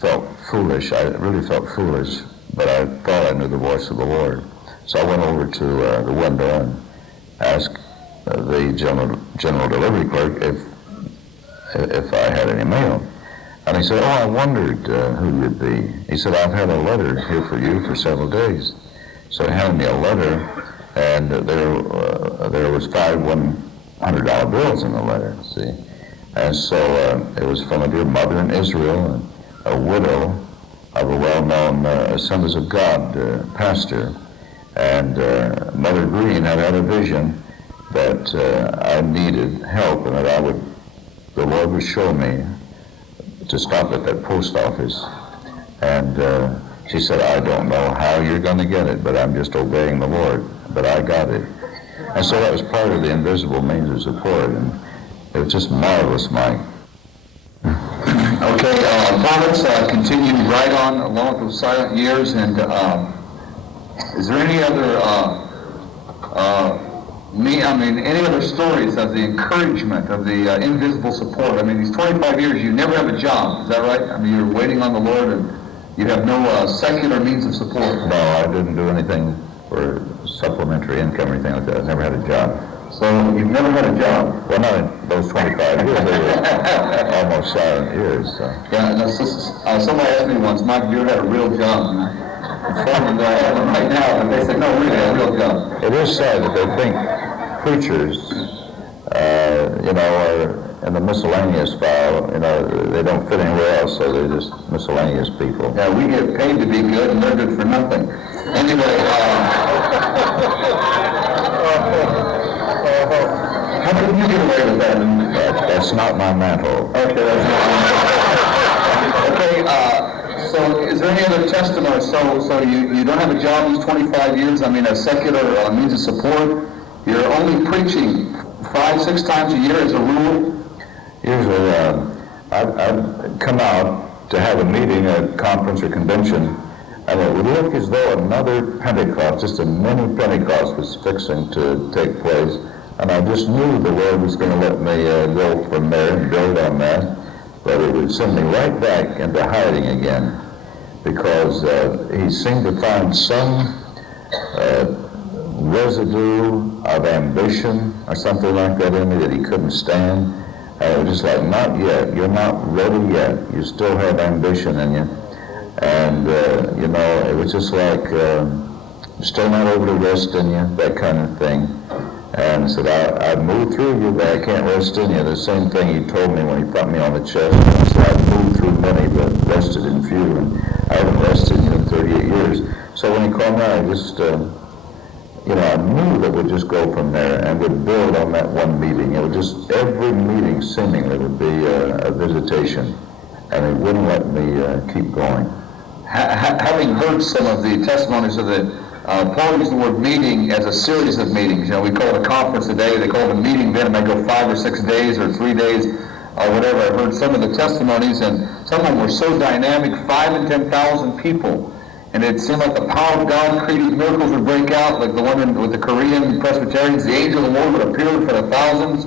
felt foolish. I really felt foolish, but I thought I knew the voice of the Lord. So I went over to the window and asked the general delivery clerk if I had any mail. And he said, oh, I wondered who you'd be. He said, I've had a letter here for you for several days. So he handed me a letter, and there was 5 $100 bills in the letter, see. And so it was from a dear mother in Israel, a widow of a well-known Assemblies of God pastor. And Mother Green had a vision that I needed help, and that the Lord would show me to stop at that post office. And she said, I don't know how you're going to get it, but I'm just obeying the Lord. But I got it. And so that was part of the invisible means of support, and it was just marvelous, Mike. Okay, let's continue right on along with those silent years. And is there any other any other stories of the encouragement, of the invisible support? I mean, these 25 years, you never have a job, is that right? I mean, you're waiting on the Lord, and you have no secular means of support. No, I didn't do anything for supplementary income or anything like that. I never had a job. So you've never had a job? Well, not in those 25 years. They were almost silent years. So. Yeah, somebody asked me once, Mike, have you ever had a real job? And I told them that I have one right now, but they said, no, really, a real job. It is sad that they think preachers, are in the miscellaneous file. They don't fit anywhere else, so they're just miscellaneous people. Yeah, we get paid to be good, and they're good for nothing. Anyway, how did you get away with that? That's not my mantle. Okay, that's not my mantle. Okay, so is there any other testimony? So you don't have a job these 25 years? I mean, a secular means of support? You're only preaching 5-6 times a year as a rule? Usually, I'd come out to have a meeting, a conference or convention, and it would look as though another Pentecost, just a mini Pentecost, was fixing to take place. And I just knew the Lord was going to let me go from there and build on that. But it would send me right back into hiding again, because he seemed to find some residue of ambition or something like that in me that he couldn't stand. It was just like, not yet. You're not ready yet. You still have ambition in you. And, you know, it was just like, still not over to rest in you, that kind of thing. And said, I moved through you, but I can't rest in you. The same thing he told me when he thumped me on the chest. He said, I've moved through many, but rested in few, and I haven't rested in you in 38 years. So when he called me, I just, you know, I knew that we'd just go from there and would build on that one meeting. It would just, every meeting seemingly would be a visitation, and it wouldn't let me keep going. Having heard some of the testimonies of the Paul used the word meeting as a series of meetings. You know, we call it a conference a day. They call it a meeting then. It may go 5 or 6 days or 3 days or whatever. I heard some of the testimonies, and some of them were so dynamic, 5,000 and 10,000 people. And it seemed like the power of God created miracles would break out, like the one with the Korean Presbyterians. The angel of the Lord would appear in front of thousands.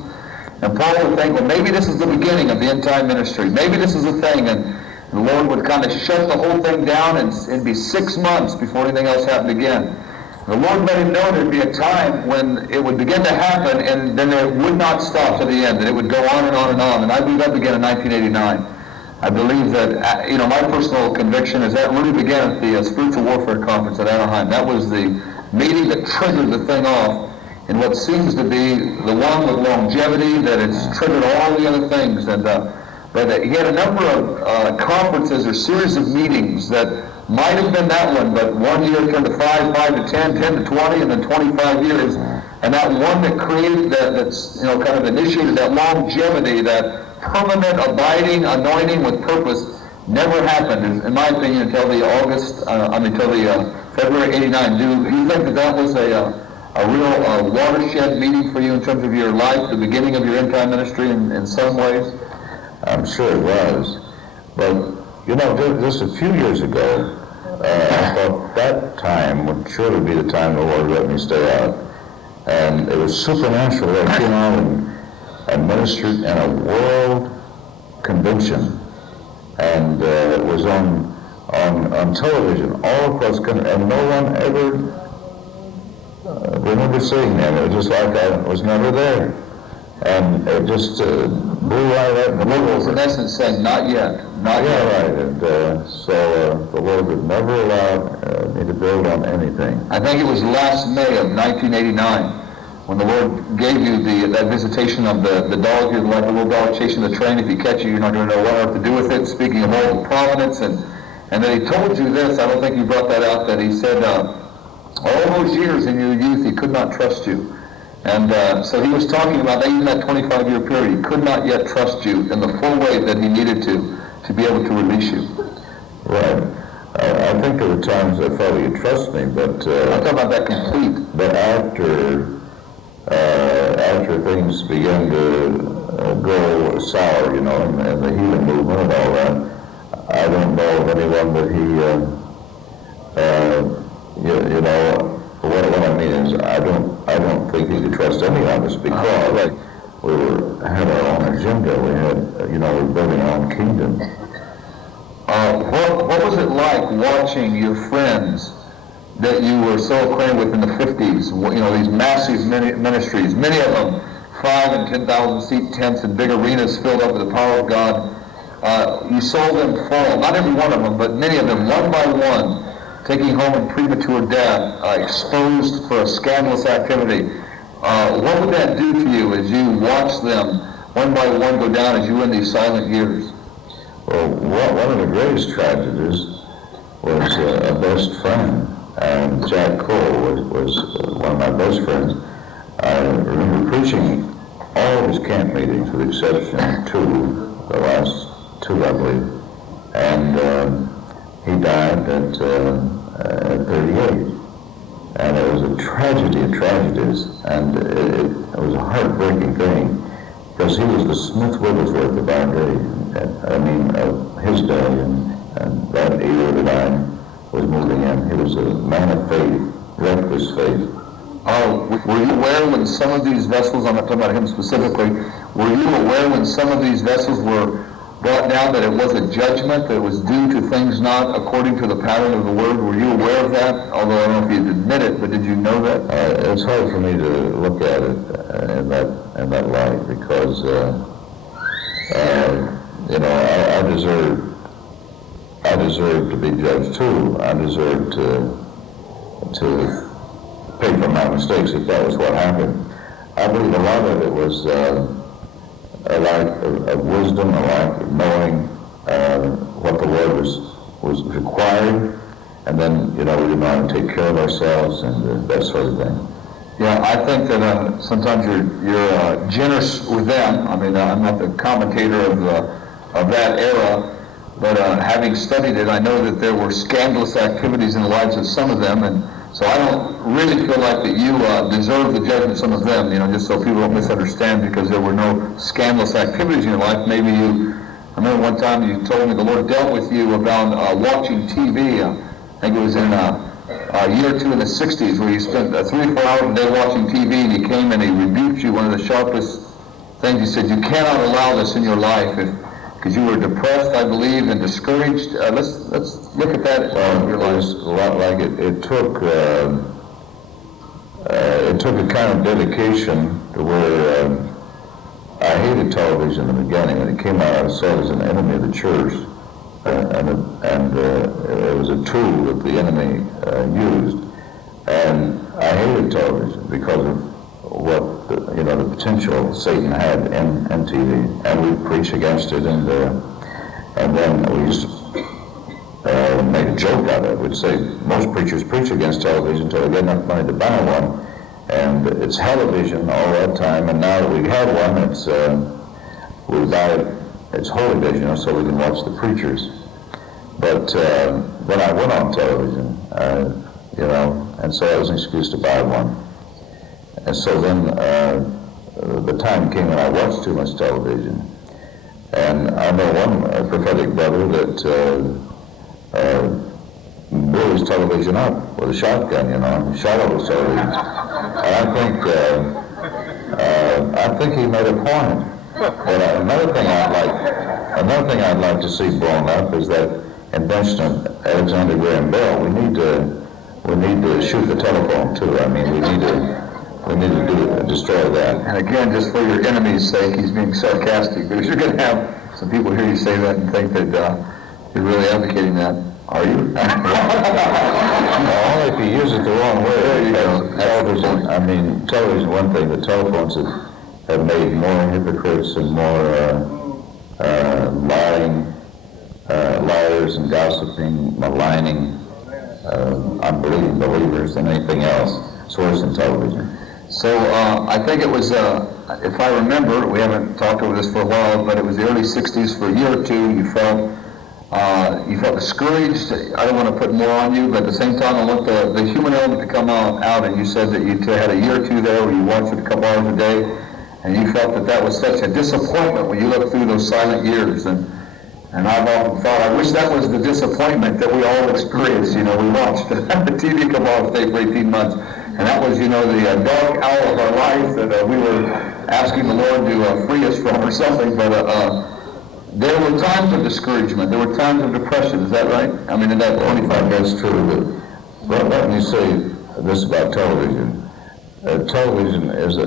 And Paul would think, well, maybe this is the beginning of the end-time ministry. Maybe this is the thing. And the Lord would kind of shut the whole thing down, and it'd be 6 months before anything else happened again. The Lord made him know there'd be a time when it would begin to happen, and then it would not stop to the end, and it would go on and on and on. And I believe that began in 1989. I believe that, you know, my personal conviction is that really began at the Spiritual Warfare Conference at Anaheim. That was the meeting that triggered the thing off, and what seems to be the one with longevity, that it's triggered all the other things. And but he had a number of conferences or series of meetings that might have been that one, but 1 year turned to 5, 5 to 10, 10 to 20, and then 25 years. And that one that created that's, you know, kind of initiated that longevity, that permanent abiding anointing with purpose, never happened, in my opinion, until the February '89. Do you think that was a real watershed meeting for you in terms of your life, the beginning of your end-time ministry in some ways? I'm sure it was. But, you know, just a few years ago, I thought that time would surely be the time the Lord let me stay out. And it was supernatural. I came out and ministered in a world convention. And it was on television all across the country. And no one ever remember seeing them. It was just like I was never there. And it just blew right in the middle. It was in essence saying, not yet, not yet. Right. And so the Lord would never allow me to build on anything. I think it was last May of 1989 when the Lord gave you that visitation of the dog. You're like a little dog chasing the train. If you catch it, you're not going to know what on earth to do with it. Speaking of all the providence, and then he told you this. I don't think you brought that out. That he said, all those years in your youth, he could not trust you. And so he was talking about that, even that 25-year period. He could not yet trust you in the full way that he needed to be able to release you. Right. I think there were times I thought he could trust me, but I'm talking about that complete. But after things began to go sour, you know, and the healing movement and all that, I don't know of anyone that he, you know. What I mean is, I don't think he could trust any of us because we had our own agenda. We had, you know, we're building our own kingdom. What was it like watching your friends that you were so acquainted with in the 50s? You know, these massive ministries, many of them 5,000 and 10,000 seat tents and big arenas filled up with the power of God. You saw them fall, not every one of them, but many of them, one by one, taking home in premature death, exposed for a scandalous activity. What would that do to you as you watch them one by one go down as you were in these silent years? Well, one of the greatest tragedies was a best friend, and Jack Cole was one of my best friends. I remember preaching all of his camp meetings with the exception of the last two, I believe. And he died at 38. And it was a tragedy of tragedies, and it was a heartbreaking thing, because he was the Smith Wigglesworth of our day, of his day, and that era that I was moving in. He was a man of faith, reckless faith. Were you aware when some of these vessels, I'm not talking about him specifically, were you aware when some of these vessels were brought down that it was a judgment that was due to things not according to the pattern of the Word? Were you aware of that? Although I don't know if you'd admit it, but did you know that? It's hard for me to look at it in that light because I deserve to be judged too. I deserve to pay for my mistakes if that was what happened. I believe a lot of it was a lack of wisdom, a lack of knowing what the Lord was required, and then we didn't know how to take care of ourselves and that sort of thing. Yeah, I think that sometimes you're generous with them. I mean, I'm not the commentator of that era, but having studied it, I know that there were scandalous activities in the lives of some of them, and so I don't really feel like that you deserve the judgment of some of them, just so people don't misunderstand, because there were no scandalous activities in your life. Maybe I remember one time you told me the Lord dealt with you about watching TV. I think it was in a year or two in the 60s where you spent 3 or 4 hours a day watching TV, and he came and he rebuked you. One of the sharpest things, he said, you cannot allow this in your life because you were depressed, I believe, and discouraged. Let's look at that. Well, it was a lot like it. It took a kind of dedication to where I hated television in the beginning. When it came out, I saw it as an enemy of the church, and it was a tool that the enemy used. And I hated television because of what the potential Satan had in TV, and we preached against it, and then we used to make a joke out of it. We'd say most preachers preach against television until they get enough money to buy one, and it's television all that time. And now that we have one, we buy it. It's holy vision, so we can watch the preachers. But when I went on television, and so that was an excuse to buy one. And so then the time came when I watched too much television. And I know one prophetic brother that blew his television up with a shotgun, and shot over his television. And I think he made a point. But another thing I'd like to see blown up is that invention of Alexander Graham Bell. We need to shoot the telephone too. I mean, we need to destroy that. And again, just for your enemy's sake, he's being sarcastic, because you're going to have some people hear you say that and think that you're really advocating that. Are you? No, only if you use it the wrong way. There you go. Television, one thing, the telephones have made more hypocrites and more liars and gossiping, maligning, unbelieving believers than anything else. It's worse than television. So I think it was, if I remember, we haven't talked over this for a while, but it was the early 60s. For a year or two, you felt discouraged. I don't want to put more on you, but at the same time, I want the human element to come out, and you said that you had a year or two there where you watched it a couple hours a day, and you felt that was such a disappointment when you looked through those silent years. And I've often thought, I wish that was the disappointment that we all experienced. We watched the TV come off day for 18 months. And that was, the dark hour of our life that we were asking the Lord to free us from or something. But there were times of discouragement. There were times of depression. Is that right? I mean, in that 25 That's true. But let me say this about television. Television is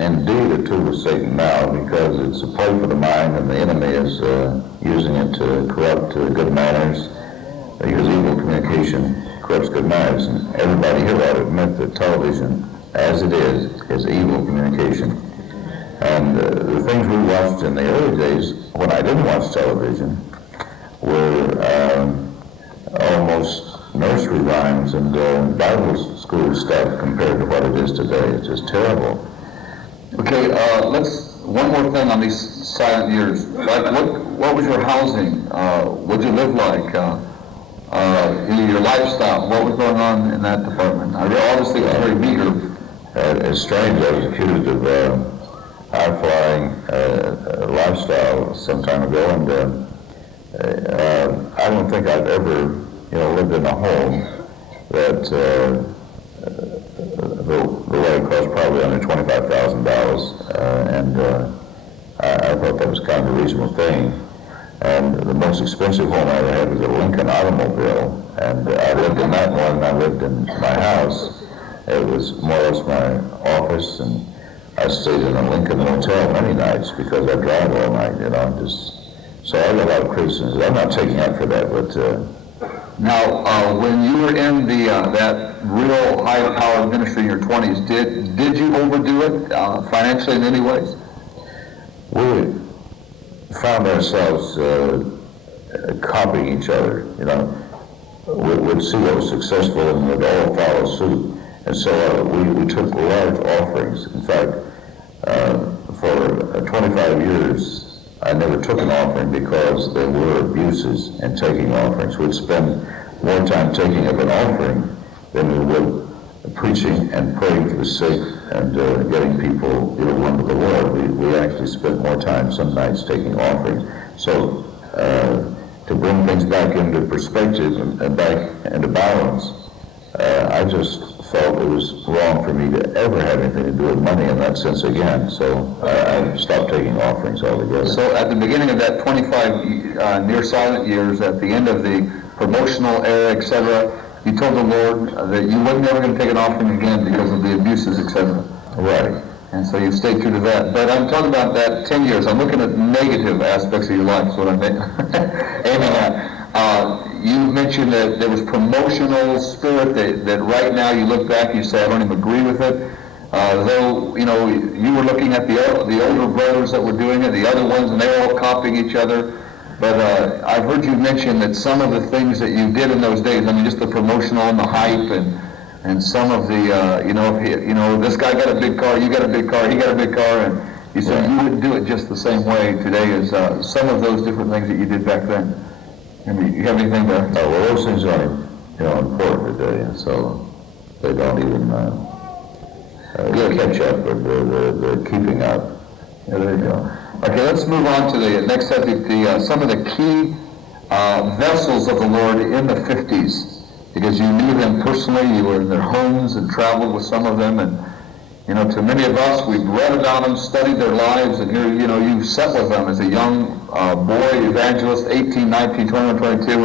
indeed a tool of Satan now, because it's a play for the mind, and the enemy is using it to corrupt good manners, because evil communication corrupts good manners. And everybody here ought to admit that television, as it is evil communication. And the things we watched in the early days, when I didn't watch television, were almost nursery rhymes and Bible school stuff compared to what it is today. It's just terrible. Okay, one more thing on these silent years. Like, what was your housing? What did you live like? Your lifestyle, what was going on in that department? Obviously, it was very meager. It's strange. I was accused of high-flying lifestyle some time ago, and I don't think I've ever, lived in a home that the rent cost probably under $25,000, and I thought that was kind of a reasonable thing. And the most expensive home I ever had was a Lincoln automobile, and I lived in that more than I lived in my house. It was more or less my office, and I stayed in a Lincoln motel many nights because I drive all night, so I got a lot of criticism. I'm not taking up for that, but Now, when you were in that real high-powered ministry in your 20s, did you overdo it financially in any ways? we found ourselves copying each other, We'd see what was successful and we'd all follow suit. And so we took large offerings. In fact, for 25 years, I never took an offering because there were abuses in taking offerings. We'd spend more time taking up an offering than we would preaching and praying for the sick and getting people won to the Lord. We actually spent more time some nights taking offerings. So to bring things back into perspective and back into balance, I just felt it was wrong for me to ever have anything to do with money in that sense again. So I stopped taking offerings altogether. So at the beginning of that 25 near silent years, at the end of the promotional era, etc., you told the Lord that you weren't never going to take an offering again because of the abuses, etc. Right. And so you stayed true to that. But I'm talking about that 10 years. I'm looking at negative aspects of your life, is what I'm aiming at. You mentioned that there was promotional spirit, that right now you look back and you say, I don't even agree with it. Though, you were looking at the older brothers that were doing it, the other ones, and they were all copying each other. But I've heard you mention that some of the things that you did in those days, just the promotional and the hype and some of the, this guy got a big car, you got a big car, he got a big car, and you said you wouldn't do it just the same way today as some of those different things that you did back then. You have anything to... well, those things are, important today, so they don't even catch up, but they're keeping up. Yeah, there you go. Okay, let's move on to the next subject, some of the key vessels of the Lord in the 50s. Because you knew them personally, you were in their homes and traveled with some of them, and to many of us, we've read about them, studied their lives, and here, you sat with them as a young boy, evangelist, 18, 19, 21, 22,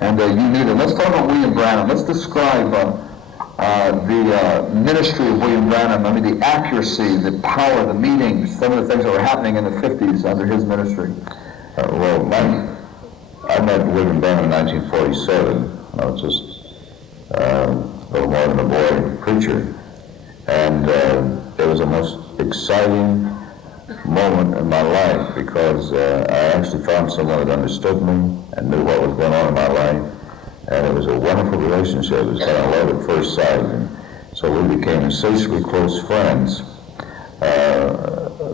and you knew them. Let's talk about William Branham. Let's describe the ministry of William Branham. The accuracy, the power, the meetings, some of the things that were happening in the 50s under his ministry. I met William Branham in 1947. I was just a little more than a boy preacher. And it was the most exciting moment in my life because I actually found someone that understood me and knew what was going on in my life. And it was a wonderful relationship. It was kind of love at first sight. And so we became insatiably close friends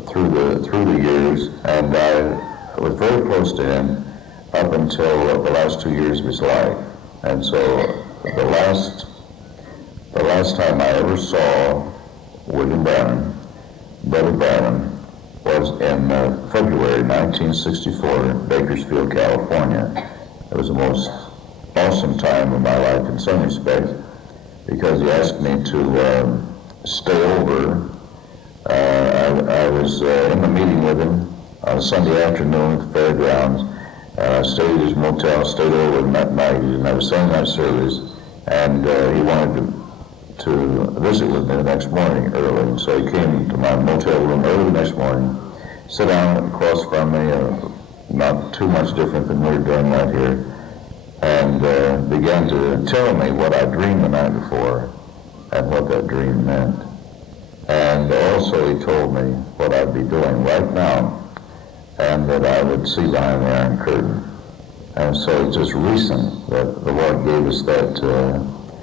through the years. And I was very close to him up until the last 2 years of his life. And so the last time I ever saw William Branham, Brother Branham, was in February 1964 in Bakersfield, California. It was the most awesome time of my life in some respects because he asked me to stay over. I was in the meeting with him on a Sunday afternoon at the fairgrounds. Stayed at his motel, stayed over with him that night. He didn't have a Sunday night service, and he wanted to visit with me the next morning early. And so he came to my motel room early the next morning, sat down across from me, not too much different than we're doing right here, and began to tell me what I dreamed the night before and what that dream meant. And also he told me what I'd be doing right now, and that I would see behind the Iron Curtain. And so it's just recent that the Lord gave us that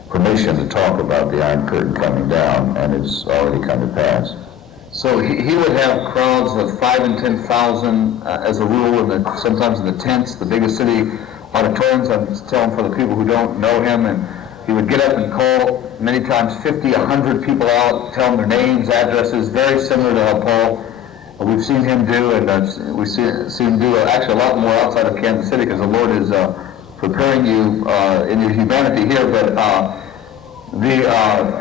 permission to talk about the Iron Curtain coming down, and it's already come to pass. So he would have crowds of 5,000 and 10,000 as a rule, sometimes in the tents, the biggest city auditoriums. I'm telling for the people who don't know him, and he would get up and call many times 50, 100 people out, tell them their names, addresses, very similar to how Paul we've seen him do, and we've seen him do actually a lot more outside of Kansas City because the Lord is preparing you in your humanity here. But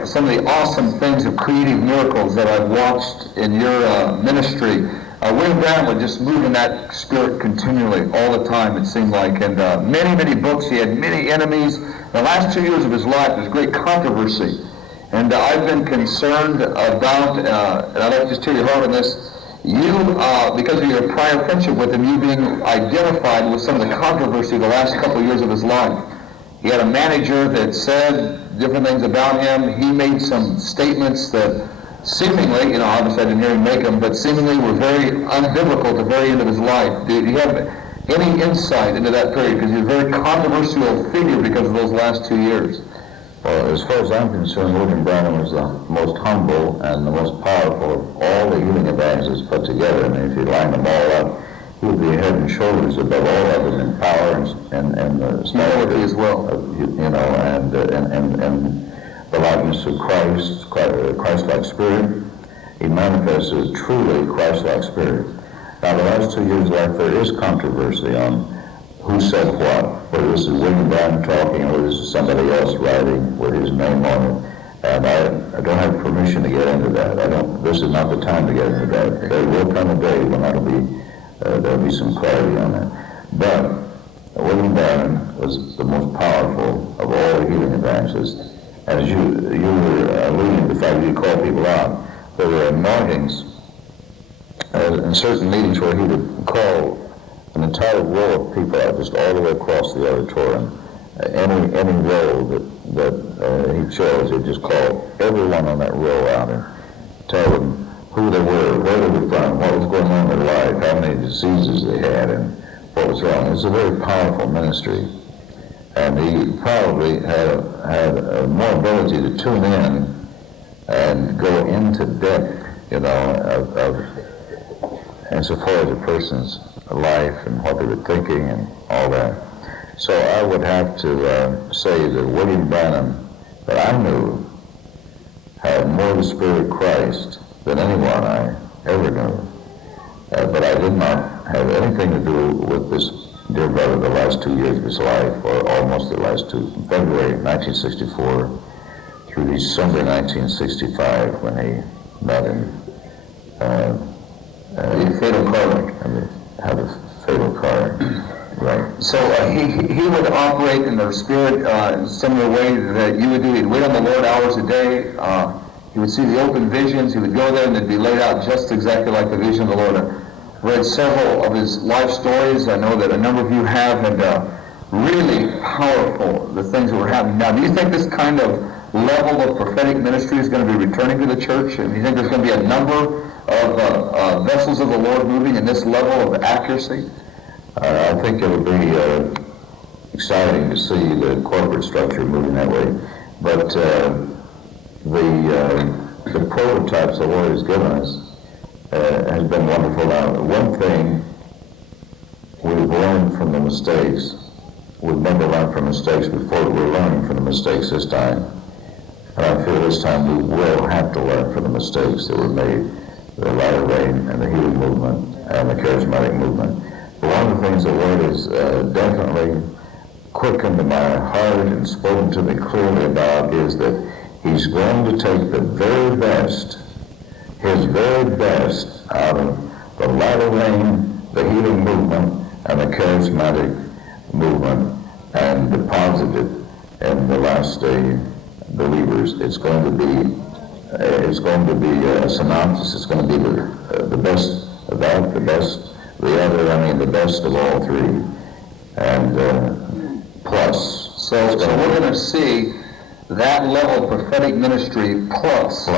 some of the awesome things of creative miracles that I've watched in your ministry, William Branham would just move in that spirit continually, all the time, it seemed like. And many, many books. He had many enemies. The last 2 years of his life, there's great controversy. And I've been concerned about, and I'd like to just tell you hard on this, you, because of your prior friendship with him, you being identified with some of the controversy the last couple of years of his life. He had a manager that said different things about him. He made some statements that seemingly, obviously I didn't hear him make them, but seemingly were very unbiblical at the very end of his life. Do you have any insight into that period? Because he's a very controversial figure because of those last 2 years. Well, as far as I'm concerned, William Branham was the most humble and the most powerful of all the healing evangelists put together. I mean, if you line them all up, he would be head and shoulders above all others in power and humility as well. And the likeness of Christ, Christ-like spirit. He manifests a truly Christ-like spirit. Now, the last 2 years of life, there is controversy on who said what, whether this is William Branham talking or this is somebody else writing with his name on it. And I don't have permission to get into that. This is not the time to get into that. There will come a day when there'll be some clarity on that. But William Branham was the most powerful of all the healing evangelists. As you were alluding to the fact that you call people out, there were anointings in certain meetings where he would call an entire row of people out, just all the way across the auditorium. Any row that he chose, he'd just call everyone on that row out and tell them who they were, where they were from, what was going on in their life, how many diseases they had, and what was wrong. It was a very powerful ministry. And he probably had more ability to tune in and go into depth, as far as a person's life and what they were thinking and all that. So I would have to say that William Branham, that I knew, had more the Spirit of Christ than anyone I ever knew. But I did not have anything to do with this dear brother the last 2 years of his life, or almost the last two, from February 1964 through December 1965, when he met him. The fatal car. Had a fatal car, right. So he would operate in the spirit in a similar way that you would do. He'd wait on the Lord hours a day. He would see the open visions. He would go there and they'd be laid out just exactly like the vision of the Lord. I've read several of his life stories. I know that a number of you have, and really powerful, the things that were happening. Now, do you think this kind of level of prophetic ministry is going to be returning to the church? And do you think there's going to be a number of vessels of the Lord moving in this level of accuracy? I think it'll be exciting to see the corporate structure moving that way. But the prototypes the Lord has given us has been wonderful. Now, one thing we've learned from the mistakes, we've never learned from mistakes before, but we're learning from the mistakes this time. And I feel this time we will have to learn from the mistakes that were made, the latter rain and the healing movement and the charismatic movement. But one of the things the Lord has definitely quickened to my heart and spoken to me clearly about is that He's going to take the very best, His very best out of the latter rain, the healing movement, and the charismatic movement and deposit it in the last day believers. It's going to be a synopsis. It's going to be the best of that, the best of the other. I mean, the best of all three, and plus. So we're going to see that level of prophetic ministry plus.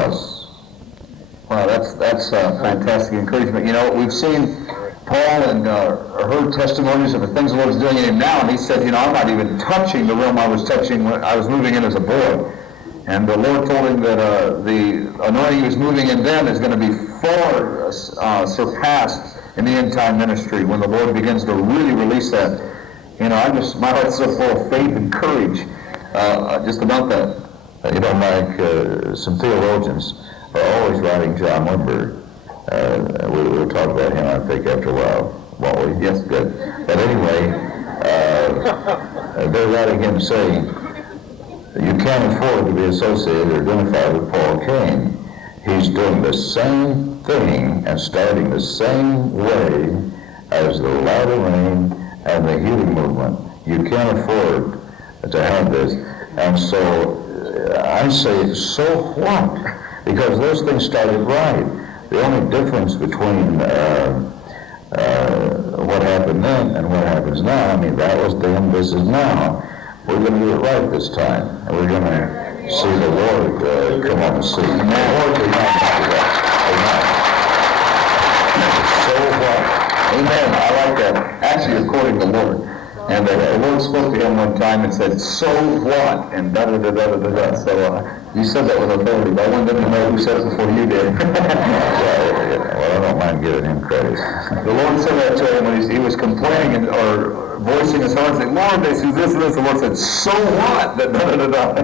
Wow, that's fantastic encouragement. You know, we've seen Paul and heard testimonies of the things the Lord's doing in him now, and he said, I'm not even touching the realm I was touching when I was moving in as a boy. And the Lord told him that the anointing he was moving in then is going to be far surpassed in the end-time ministry when the Lord begins to really release that. My heart's so full of faith and courage just about that. Mike, some theologians are always writing John Wimber. We'll talk about him, I think, after a while, won't we? Yes. Good. But anyway, they're writing him saying, you can't afford to be associated or identified with Paul Cain. he's doing the same thing and starting the same way as the latter rain and the healing movement. You can't afford to have this. And so I say, so what? Because those things started right. The only difference between what happened then and what happens now, I mean, that was then, this is now. We're going to do it right this time. And we're going to see the Lord come on the scene. The Lord will not do that. Amen. So what? Amen. I like that. Actually, it's quoting the Lord. And the Lord spoke to him one time and said, so what? And da-da-da-da-da-da. So you said that with authority, but I wanted them to know who said it before you did. Well, I don't mind giving him credit. The Lord said that to him when he was complaining or voicing his heart, saying, Lord, this and this. The Lord said, so what? Da-da-da-da.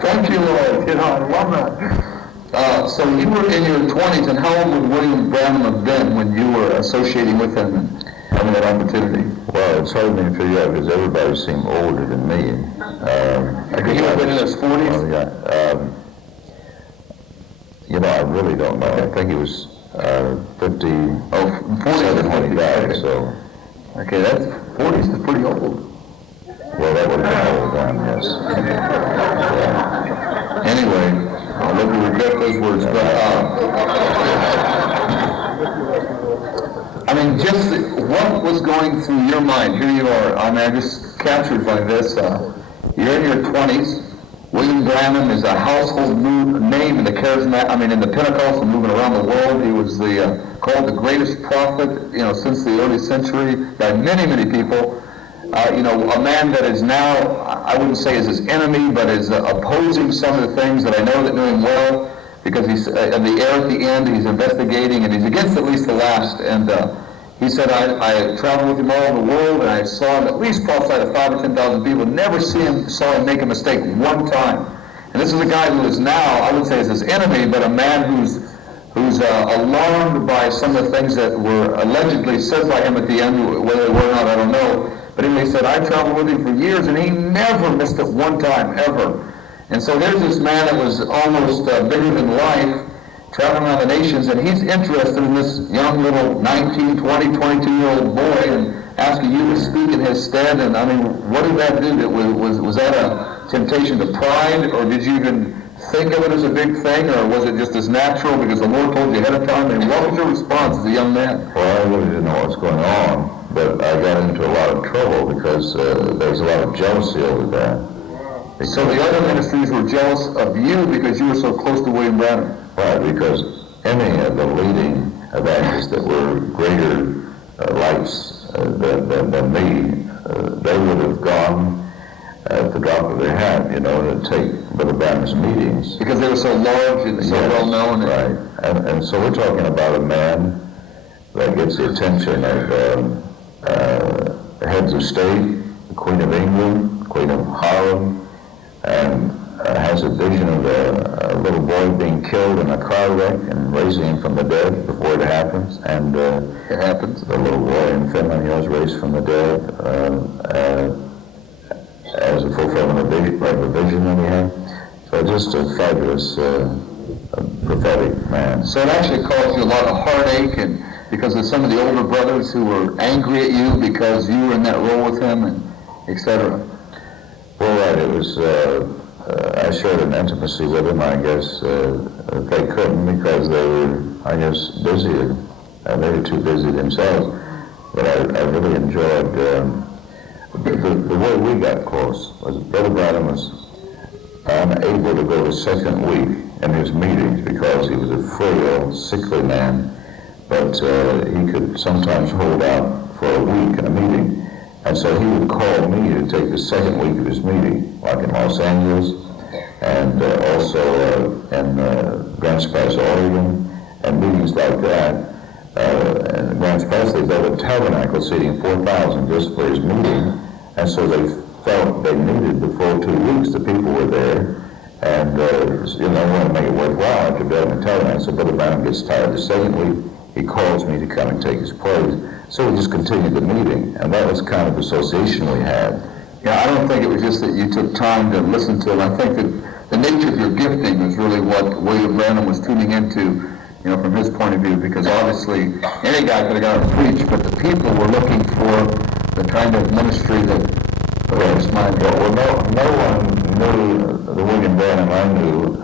Thank you, Lord. You know, I love that. So you were in your 20s, and how old would William Branham have been when you were associating with him and having that opportunity? Well, it's hard for me to figure out because everybody seemed older than me. Could he have been in his 40s? Oh, yeah. You know, I really don't know. I think he was 50. Oh, 40s when he died, okay. so. Okay, that's 40s is pretty old. Well, that would have been old then, yes. Yeah. Anyway, I'll let you regret those words, but I mean, just what was going through your mind? Here you are. I mean, I'm just captured by this. You're in your 20s. William Branham is a household name in the in the Pentecostal movement around the world. He was called the greatest prophet, since the early century by many, many people. A man that is now, I wouldn't say is his enemy, but is opposing some of the things that I know that knew him well, because he's in the air at the end, he's investigating, and he's against at least the last. And he said, I traveled with him all over the world, and I saw him at least prophesy to 5,000 or 10,000 people. Never saw him make a mistake one time. And this is a guy who is now, I wouldn't say is his enemy, but a man who's alarmed by some of the things that were allegedly said by him at the end. Whether they were or not, I don't know. But anyway, he said, I traveled with him for years, and he never missed it one time, ever. And so there's this man that was almost bigger than life, traveling around the nations, and he's interested in this young little 19, 20, 22-year-old boy and asking you to speak in his stead. And I mean, what did that do? Was that a temptation to pride, or did you even think of it as a big thing, or was it just as natural because the Lord told you ahead of time? And what was your response as a young man? Well, I really didn't know what was going on, but I got into a lot of trouble because there was a lot of jealousy over that. So the other ministries were jealous of you because you were so close to William Branham. Right, because any of the leading evangelists that were greater lights than me, they would have gone at the drop of their hat, to take Brother Branham's meetings. Because they were so large and so well known. Right, and so we're talking about a man that gets the attention of heads of state, the Queen of England, Queen of Holland, and has a vision of a little boy being killed in a car wreck and raising him from the dead before it happens. And it happens. The little boy in Finland, he was raised from the dead as a fulfillment of the vision that he had. So just a fabulous prophetic man. So it actually caused you a lot of heartache, and because of some of the older brothers who were angry at you because you were in that role with him, and etc. Well, right, it was, I shared an intimacy with him, I guess. They couldn't because they were, I guess, busier. They were too busy themselves. But I really enjoyed, the way we got close was Brother Branham was unable to go the second week in his meetings because he was a frail, sickly man. But he could sometimes hold out for a week in a meeting. And so he would call me to take the second week of his meeting, like in Los Angeles, and also in Grants Pass, Oregon, and meetings like that. And Grants Pass, they built a tabernacle seating 4,000 just for his meeting, and so they felt they needed the full 2 weeks. The people were there, and want to make it worthwhile after building a tabernacle. So Brother Branham gets tired the second week. He calls me to come and take his place. So we just continued the meeting, and that was kind of the association we had. Yeah, I don't think it was just that you took time to listen to him. I think that the nature of your gifting is really what William Branham was tuning into, from his point of view, because obviously any guy could have gone and preached, but the people were looking for the kind of ministry that was mine. Well, no one knew the William Branham I knew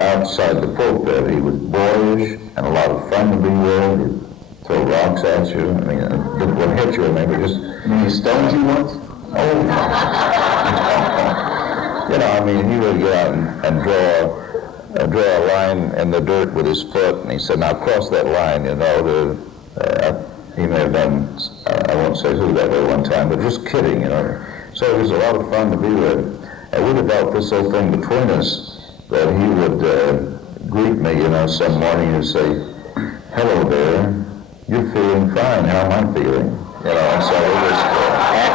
outside the pulpit. He was boyish and a lot of fun to be with. He'd throw rocks at you. I mean, would hit you, maybe just... He stoned you once? Oh, he would go out and draw a line in the dirt with his foot, and he said, now cross that line, he may have done, I won't say who that way one time, but just kidding, So it was a lot of fun to be with. And we developed this whole thing between us, that he would greet me, some morning and say, hello there, you're feeling fine, how am I feeling? And so it was...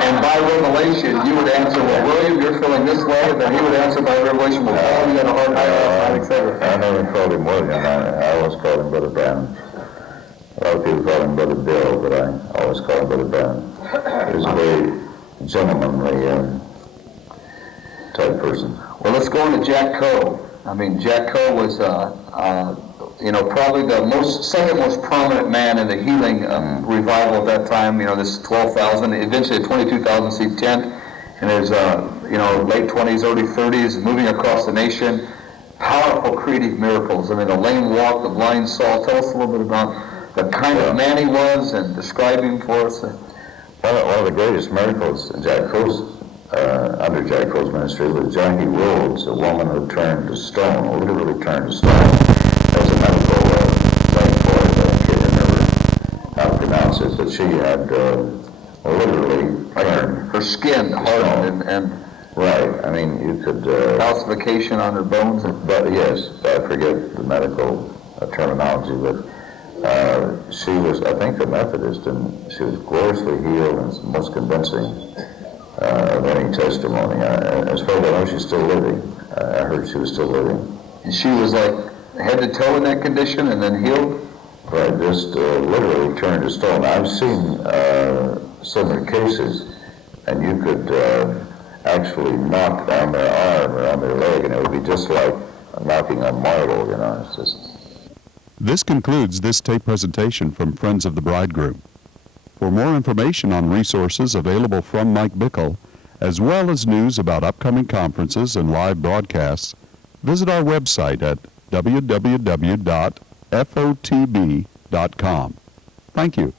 And by revelation, you would answer, well, William, you're feeling this way, and then he would answer by revelation, well, Paul, you had a hard time, etc. I never called him William. I always called him Brother Branham. A lot of people call him Brother Bill, but I always call him Brother Branham. He was a very gentlemanly type person. Well, let's go on to Jack Coe. Jack Coe was, probably the second most prominent man in the healing revival at that time. This 12,000, eventually a 22,000 seat tent, and there's, late 20s, early 30s, moving across the nation. Powerful creative miracles. The lame walked, the blind saw. Tell us a little bit about the kind of man he was and describe him for us. One of the greatest miracles in under Jack Coe's ministry was Jackie Rhodes, a woman who turned to stone, literally turned to stone. That was a medical name for it, but I can't remember how to pronounce it, but she had literally turned. Her skin hardened and right, you could... calcification on her bones. But yes, I forget the medical terminology, but she was, I think, a Methodist, and she was gloriously healed and most convincing of any testimony. As far as I know, she's still living. I heard she was still living. And she was like head to toe in that condition and then healed? Right, just literally turned to stone. I've seen similar cases, and you could actually knock on their arm or on their leg, and it would be just like knocking on marble, It's just... This concludes this tape presentation from Friends of the Bridegroom. For more information on resources available from Mike Bickle, as well as news about upcoming conferences and live broadcasts, visit our website at www.fotb.com. Thank you.